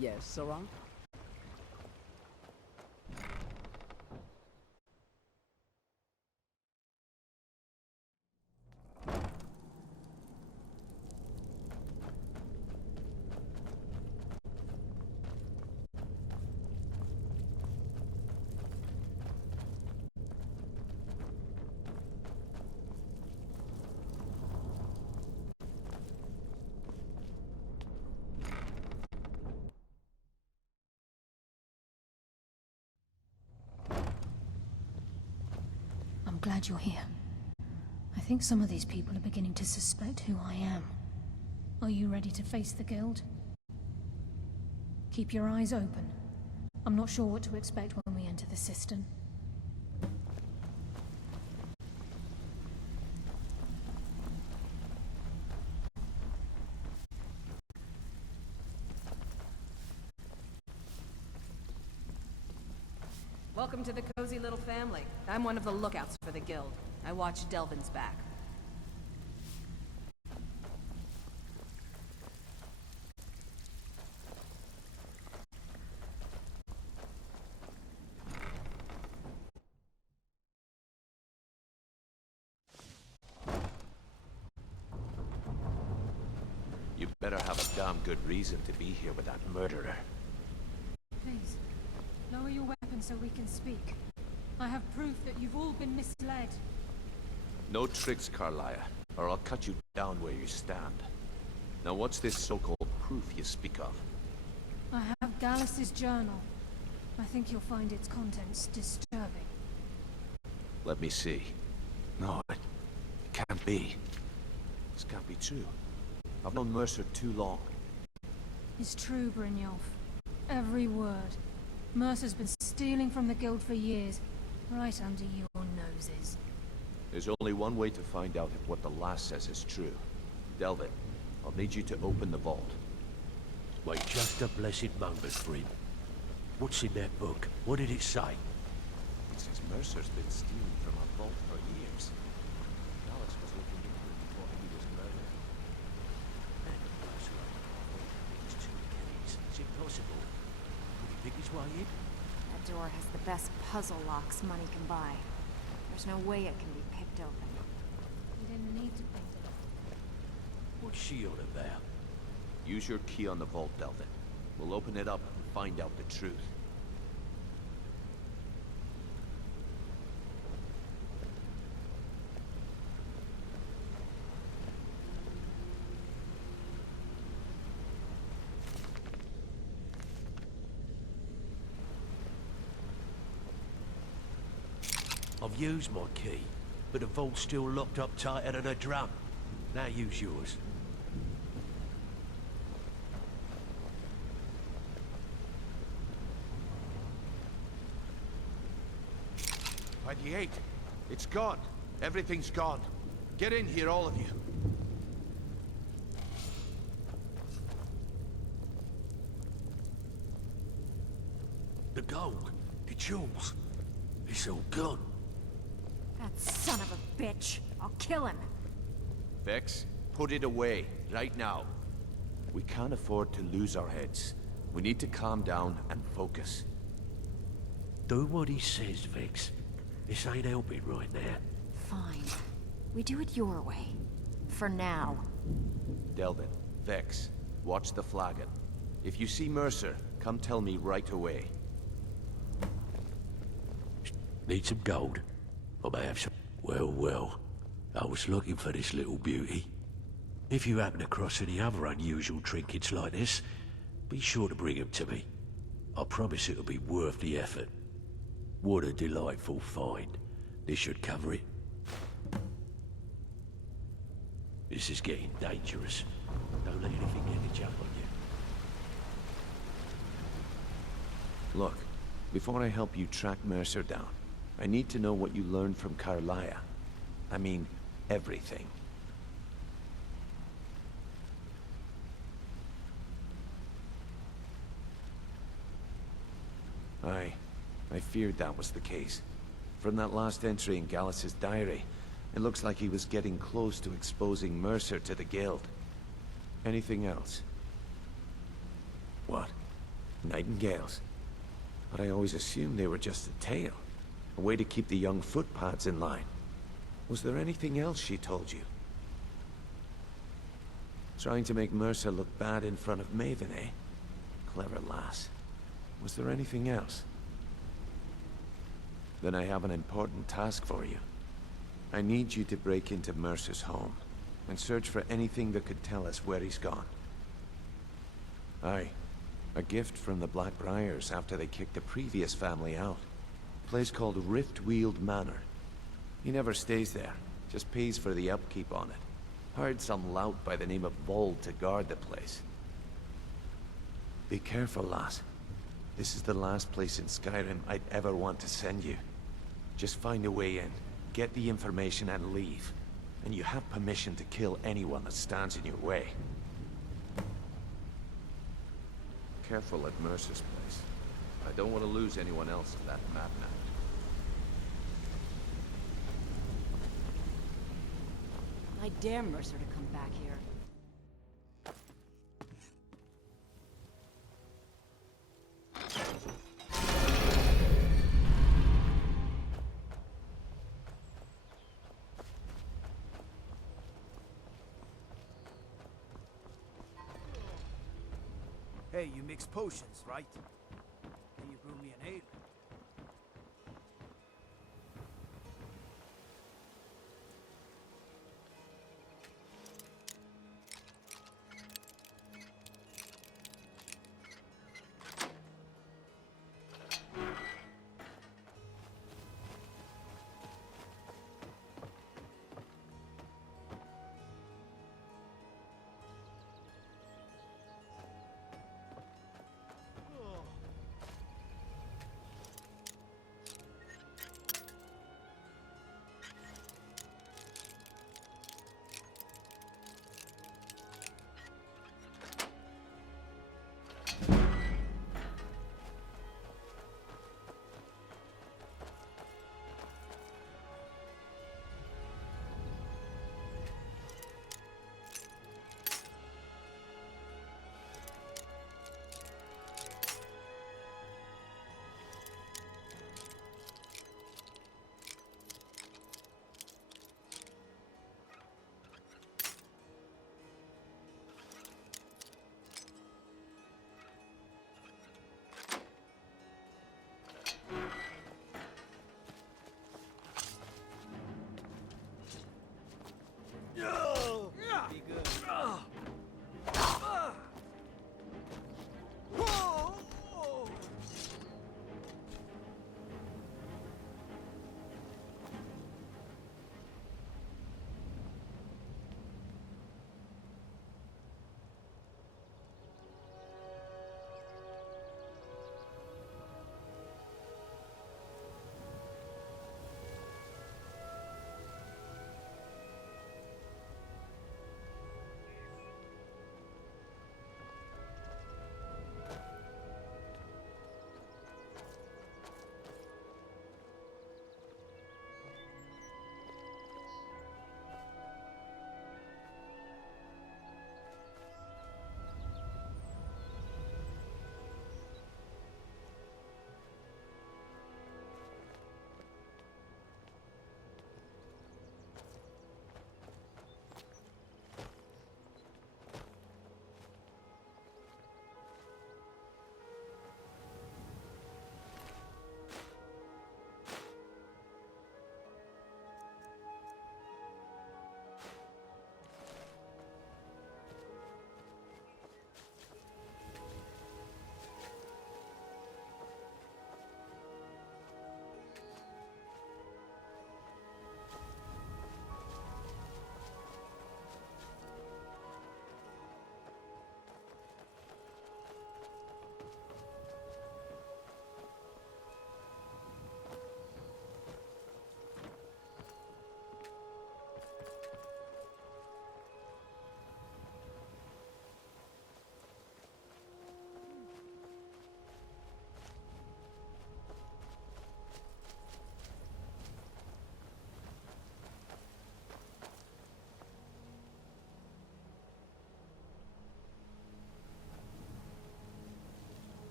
Yes, Sarang? I'm glad you're here. I think some of these people are beginning to suspect who I am. Are you ready to face the Guild? Keep your eyes open. I'm not sure what to expect when we enter the cistern. Welcome to the cozy little family. I'm one of the lookouts for the Guild. I watch Delvin's back. You better have a damn good reason to be here with that murderer. Please, lower your weapon so we can speak. I have proof that you've all been misled. No tricks, Carlia, or I'll cut you down where you stand. Now what's this so-called proof you speak of? I have Gallus's journal. I think you'll find its contents disturbing. Let me see. No, it can't be. This can't be true. I've known Mercer too long. It's true, Brynjolf. Every word. Mercer's been stealing from the Guild for years, right under your noses. There's only one way to find out if what the lass says is true. Delvin, I'll need you to open the vault. Wait just a blessed moment, Bryn. What's in that book? What did it say? It says Mercer's been stealing from our vault for years. Gallus was looking into it before he was murdered. And Mercer these two keys. Is it possible? Could he pick his way in? That door has the best puzzle locks money can buy. There's no way it can be picked open. You didn't need to pick it up. What's she on about? Use your key on the vault, Delvin. We'll open it up and find out the truth. I've used my key, but the vault's still locked up tighter than a drum. Now use yours. By the 8. It's gone. Everything's gone. Get in here, all of you. The gold, the jewels, it's all gone. That son of a bitch. I'll kill him. Vex, put it away, right now. We can't afford to lose our heads. We need to calm down and focus. Do what he says, Vex. This ain't helping right now. Fine. We do it your way. For now. Delvin, Vex, watch the flagon. If you see Mercer, come tell me right away. Need some gold? I may have some... Well. I was looking for this little beauty. If you happen across any other unusual trinkets like this, be sure to bring them to me. I promise it'll be worth the effort. What a delightful find. This should cover it. This is getting dangerous. Don't let anything get the jump on you. Look, before I help you track Mercer down, I need to know what you learned from Carlia. I mean, everything. I feared that was the case. From that last entry in Gallus's diary, it looks like he was getting close to exposing Mercer to the Guild. Anything else? What? Nightingales? But I always assumed they were just a tale. A way to keep the young footpads in line. Was there anything else she told you? Trying to make Mercer look bad in front of Maven, eh? Clever lass. Was there anything else? Then I have an important task for you. I need you to break into Mercer's home and search for anything that could tell us where he's gone. Aye. A gift from the Blackbriars after they kicked the previous family out. A place called Riftweald Manor. He never stays there, just pays for the upkeep on it. Hired some lout by the name of Vold to guard the place. Be careful, lass. This is the last place in Skyrim I'd ever want to send you. Just find a way in, get the information and leave. And you have permission to kill anyone that stands in your way. Careful at Mercer's place. I don't want to lose anyone else in that madman. I dare Mercer to come back here. Hey, you mix potions, right? Can you brew me an ale?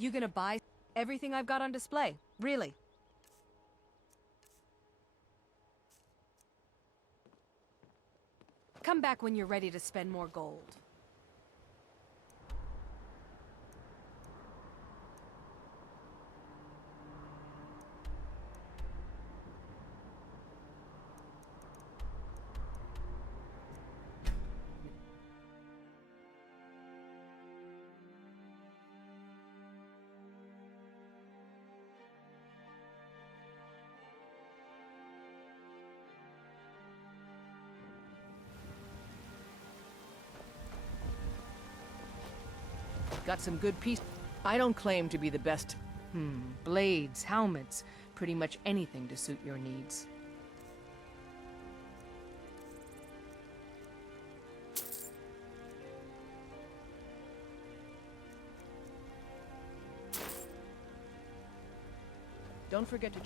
You gonna buy everything I've got on display? Really? Come back when you're ready to spend more gold. Got some good pieces. I don't claim to be the best. Blades, helmets, pretty much anything to suit your needs. Don't forget to...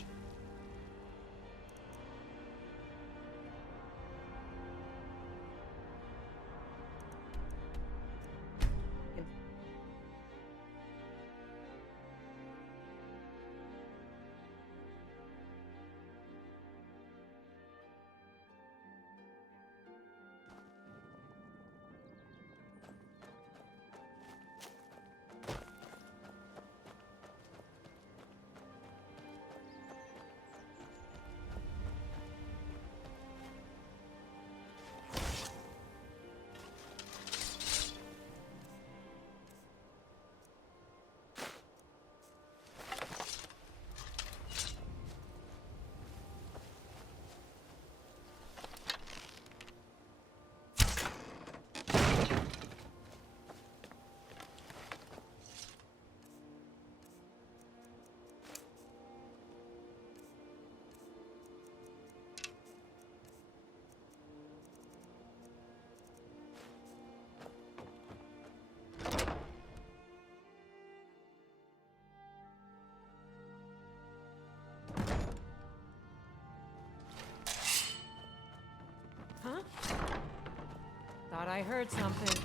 Huh? Thought I heard something.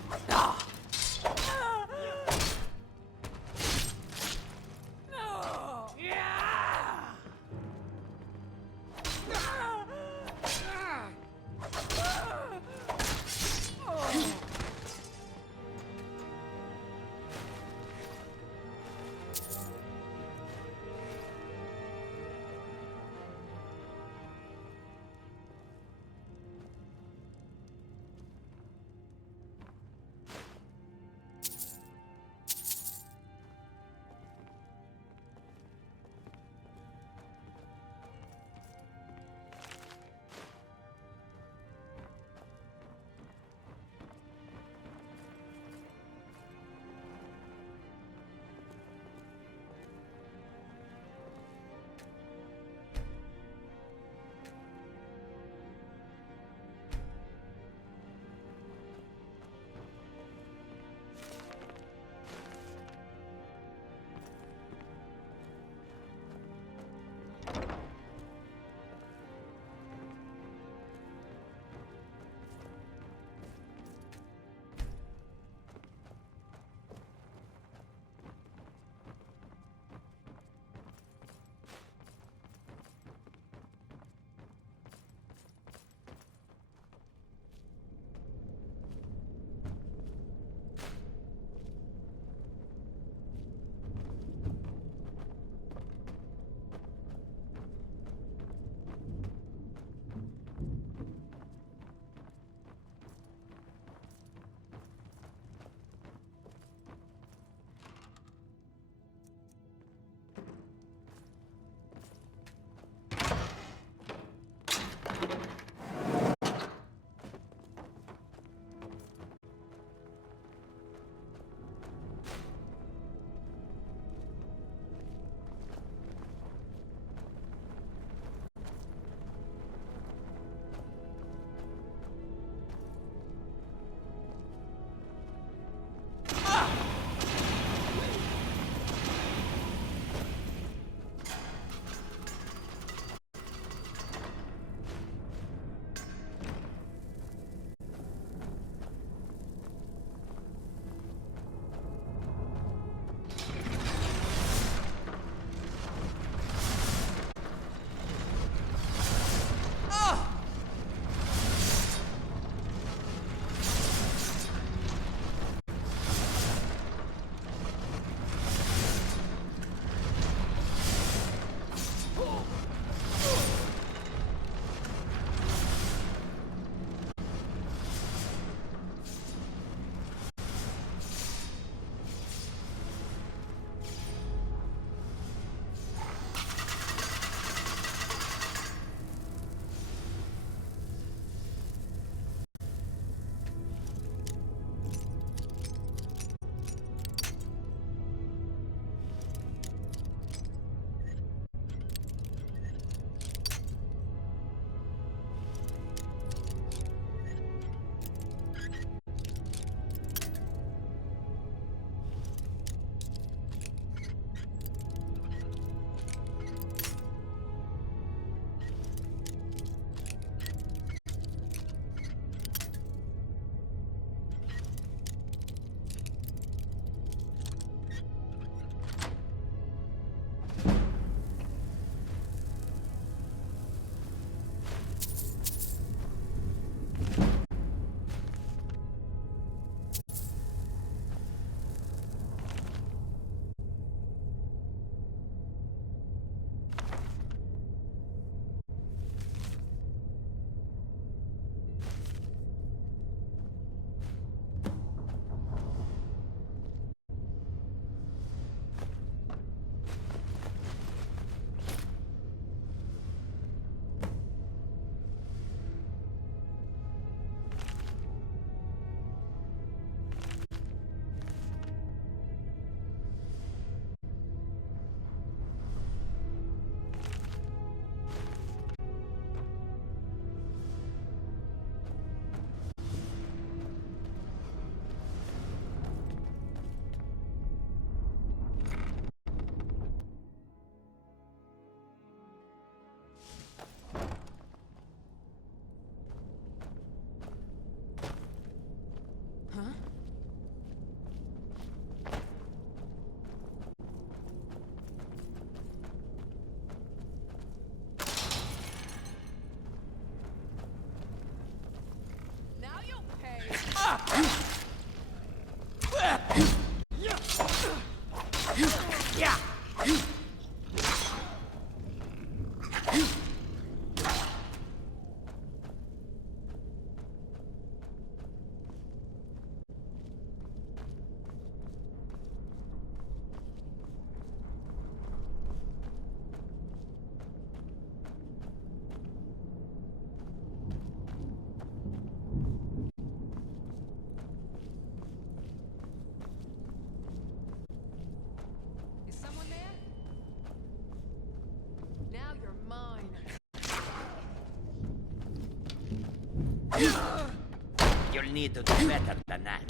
You'll need to do better than that.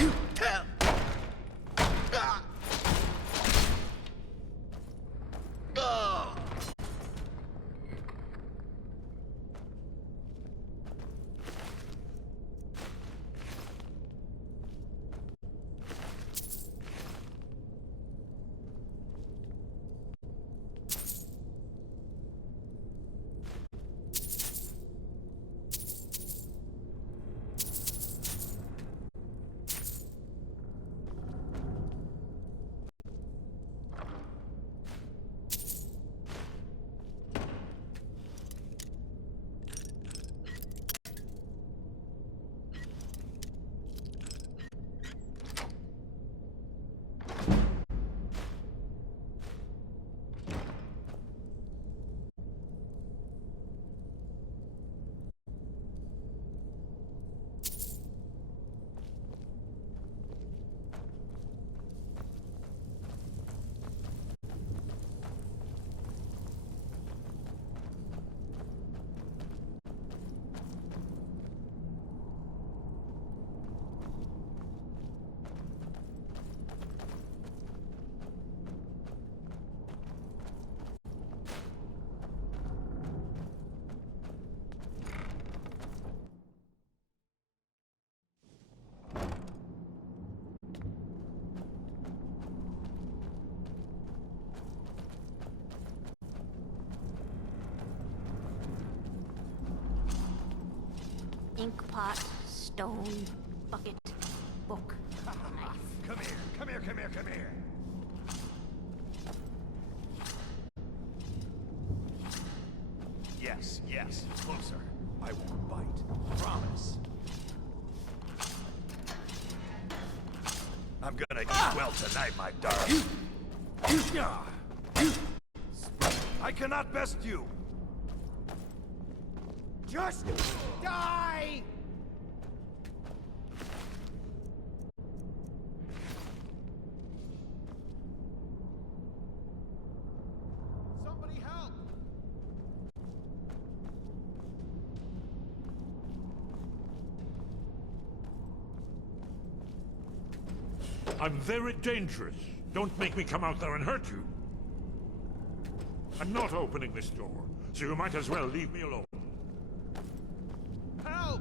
You tell! Ah! Oh! Inkpot, stone, bucket, book, knife. Come here, come here, come here, come here. Yes, yes, closer. I won't bite. Promise. I'm gonna eat well tonight, my darling. I cannot best you. Just die! Somebody help! I'm very dangerous. Don't make me come out there and hurt you. I'm not opening this door, so you might as well leave me alone. Help!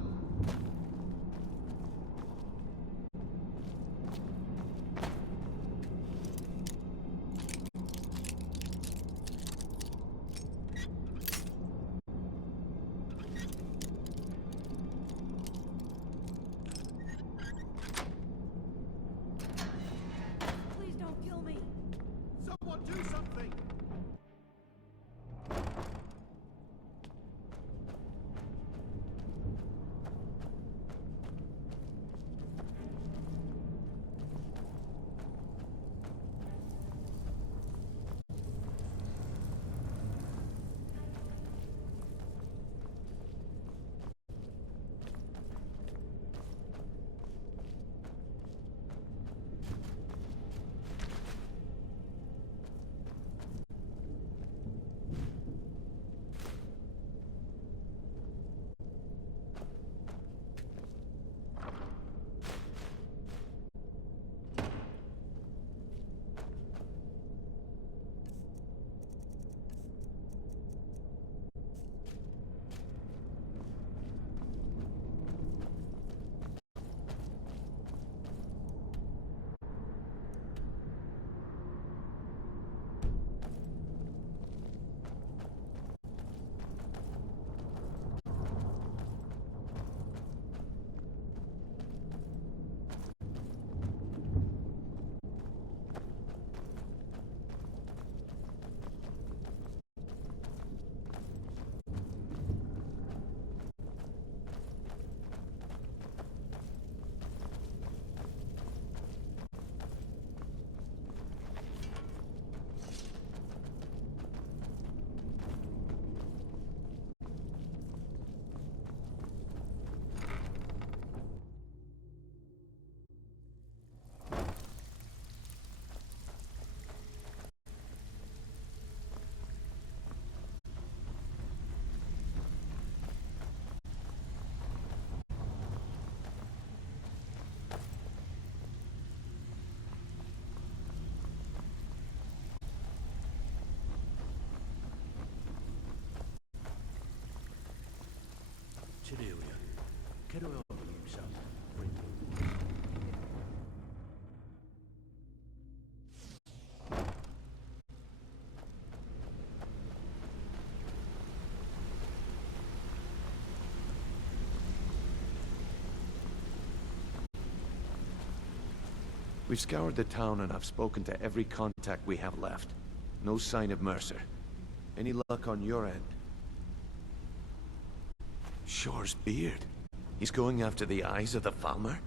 Please don't kill me. Someone do something! Chedelia, quero eu Lipsa. We've scoured the town and I've spoken to every contact we have left. No sign of Mercer. Any luck on your end? Shore's beard. He's going after the eyes of the Falmer?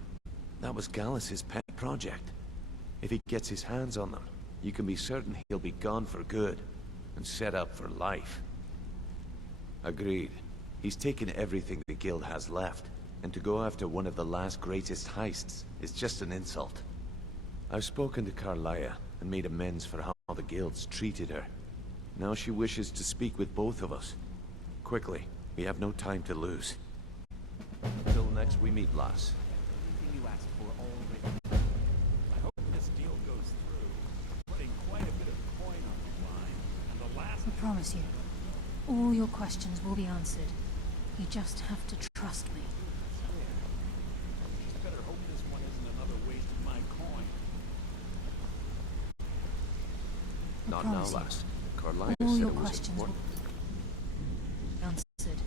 That was Gallus's pet project. If he gets his hands on them, you can be certain he'll be gone for good, and set up for life. Agreed. He's taken everything the guild has left, and to go after one of the last greatest heists is just an insult. I've spoken to Carlia and made amends for how the guilds treated her. Now she wishes to speak with both of us. Quickly, we have no time to lose. Until next we meet, lass. Everything you asked for already. I hope this deal goes through. Putting quite a bit of coin on the line, and the last... I promise you, all your questions will be answered. You just have to trust me. Just better hope this one isn't another waste of my coin. Not now, lass. Carlia All said your it was questions will important. be answered.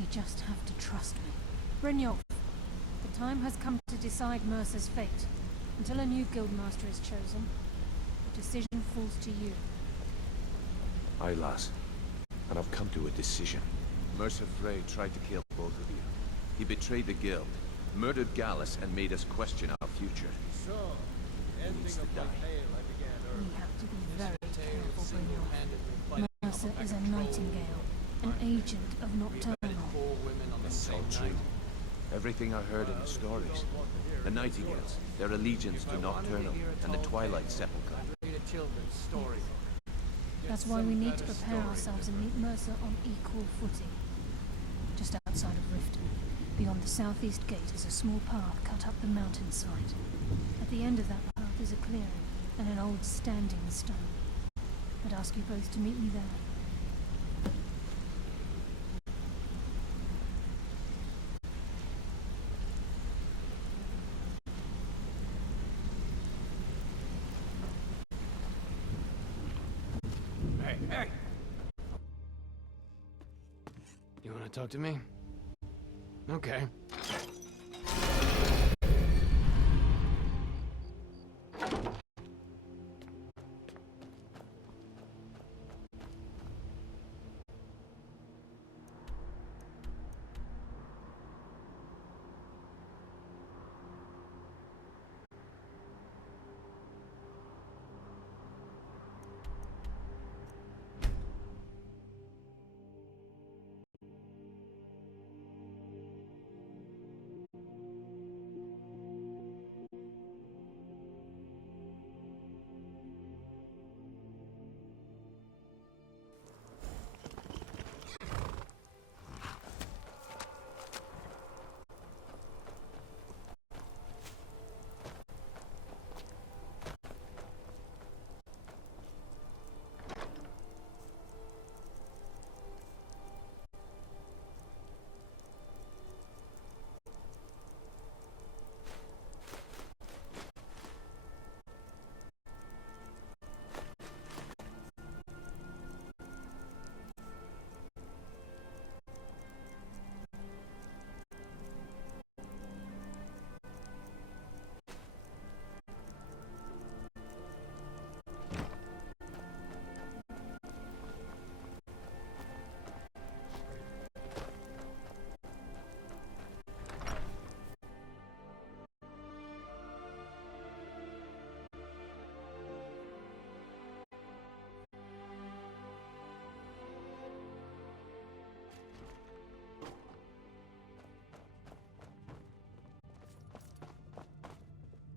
You just have to trust me. Brynjolf, the time has come to decide Mercer's fate. Until a new guildmaster is chosen, the decision falls to you. Aye, lass. And I've come to a decision. Mercer Frey tried to kill both of you. He betrayed the guild, murdered Gallus, and made us question our future. So, He ending needs to of my die. tale I began We earlier. have to be very careful, Brynjolf. Mercer is a nightingale, an agent of Nocturnal. So true. Everything I heard in the stories. The Nightingales, their allegiance to Nocturnal, and the Twilight Sepulchre. Read a children's story. That's why we need to prepare ourselves and meet Mercer on equal footing. Just outside of Riften, beyond the southeast gate is a small path cut up the mountainside. At the end of that path is a clearing and an old standing stone. I'd ask you both to meet me there. Hey, hey! You wanna talk to me? Okay.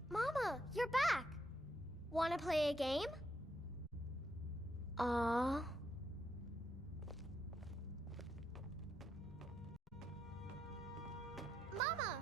Mama, you're back. Wanna play a game? Aww. Mama!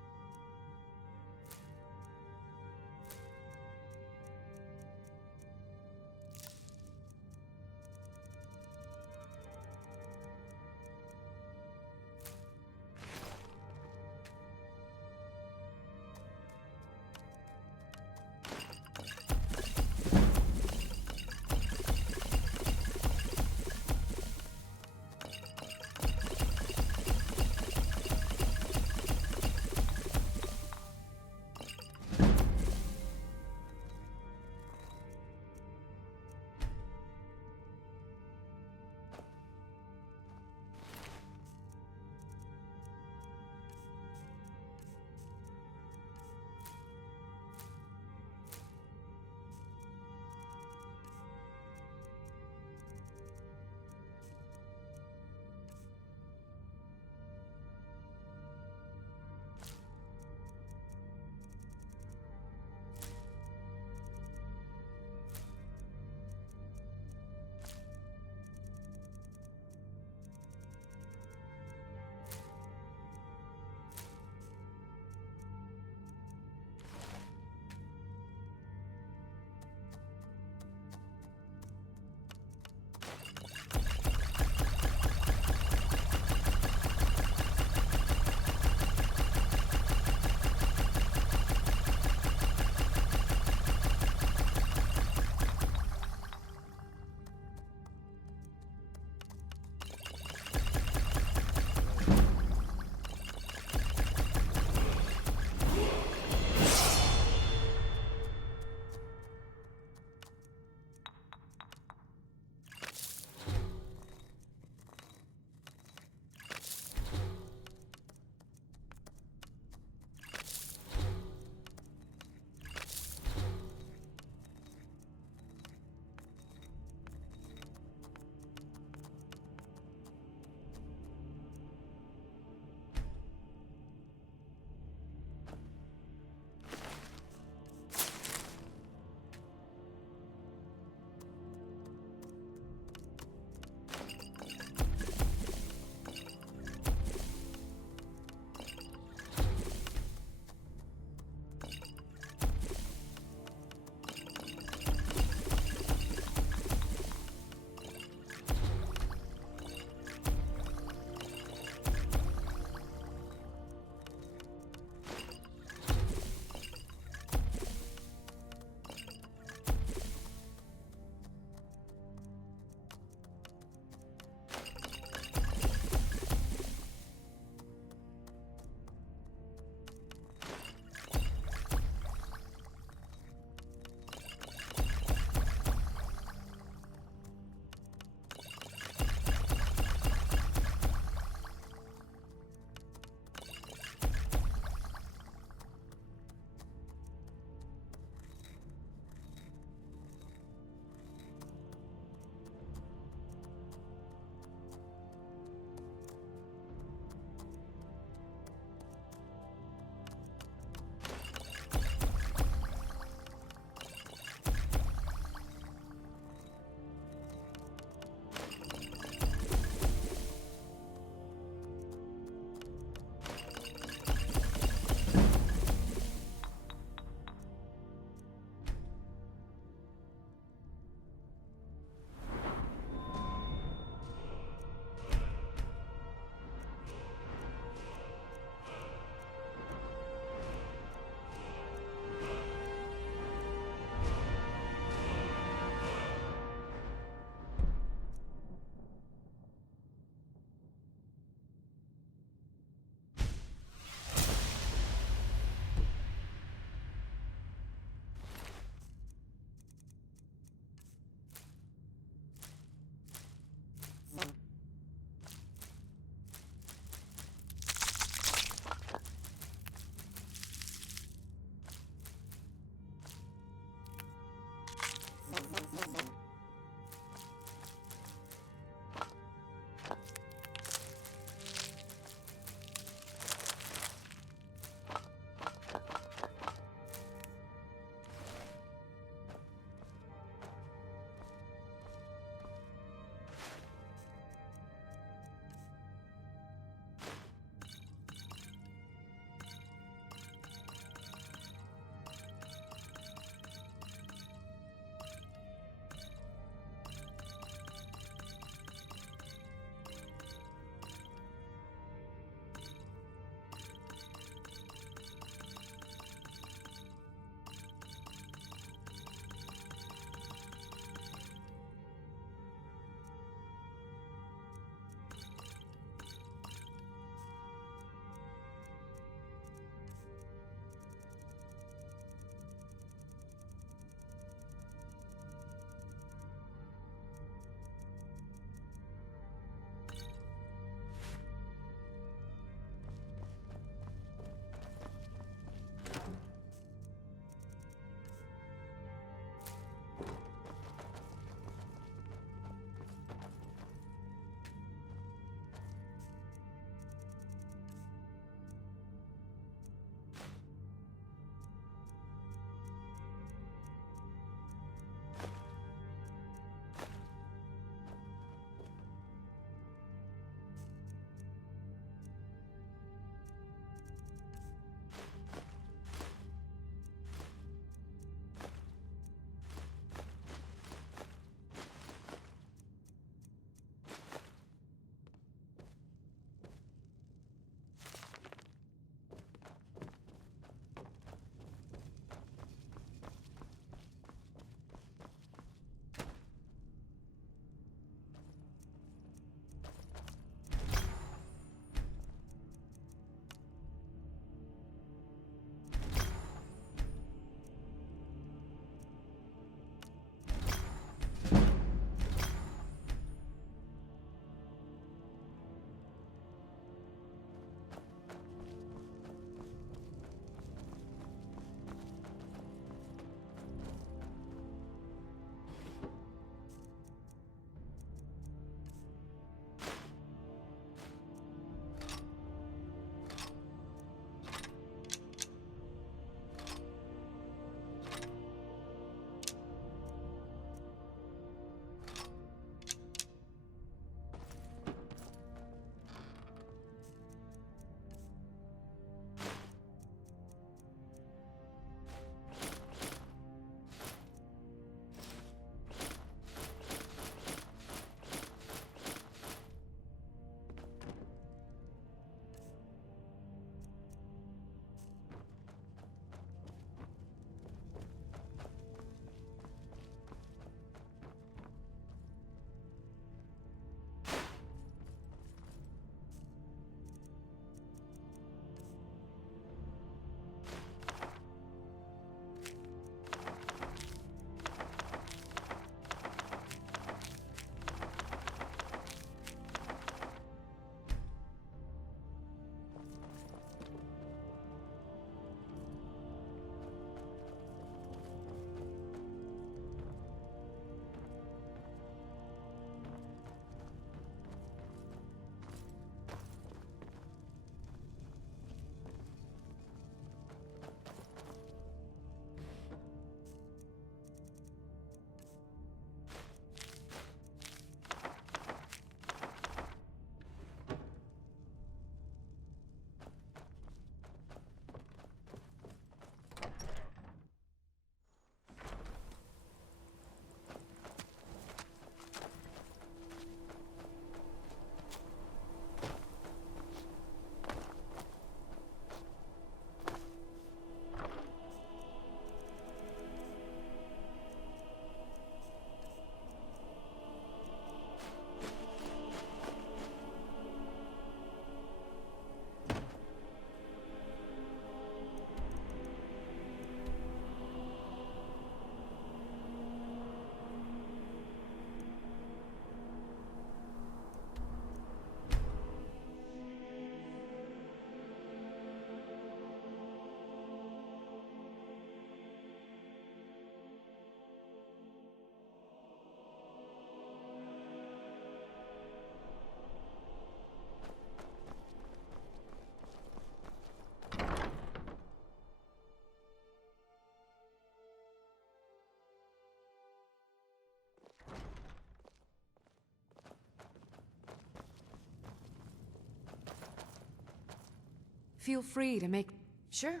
feel free to make... Sure.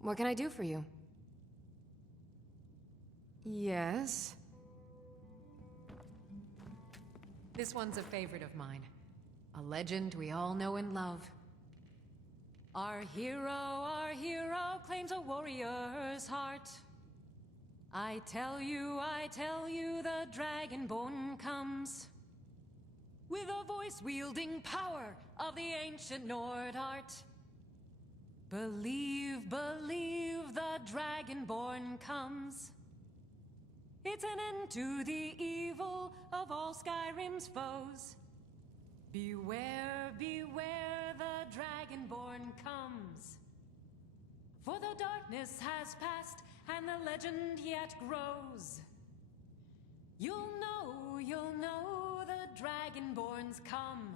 What can I do for you? Yes? This one's a favorite of mine. A legend we all know and love. Our hero claims a warrior's heart. I tell you, the Dragonborn comes. With a voice-wielding power of the ancient Nord art. Believe, the Dragonborn comes. It's an end to the evil of all Skyrim's foes. Beware, the Dragonborn comes. For the darkness has passed, and the legend yet grows. You'll know the Dragonborns come.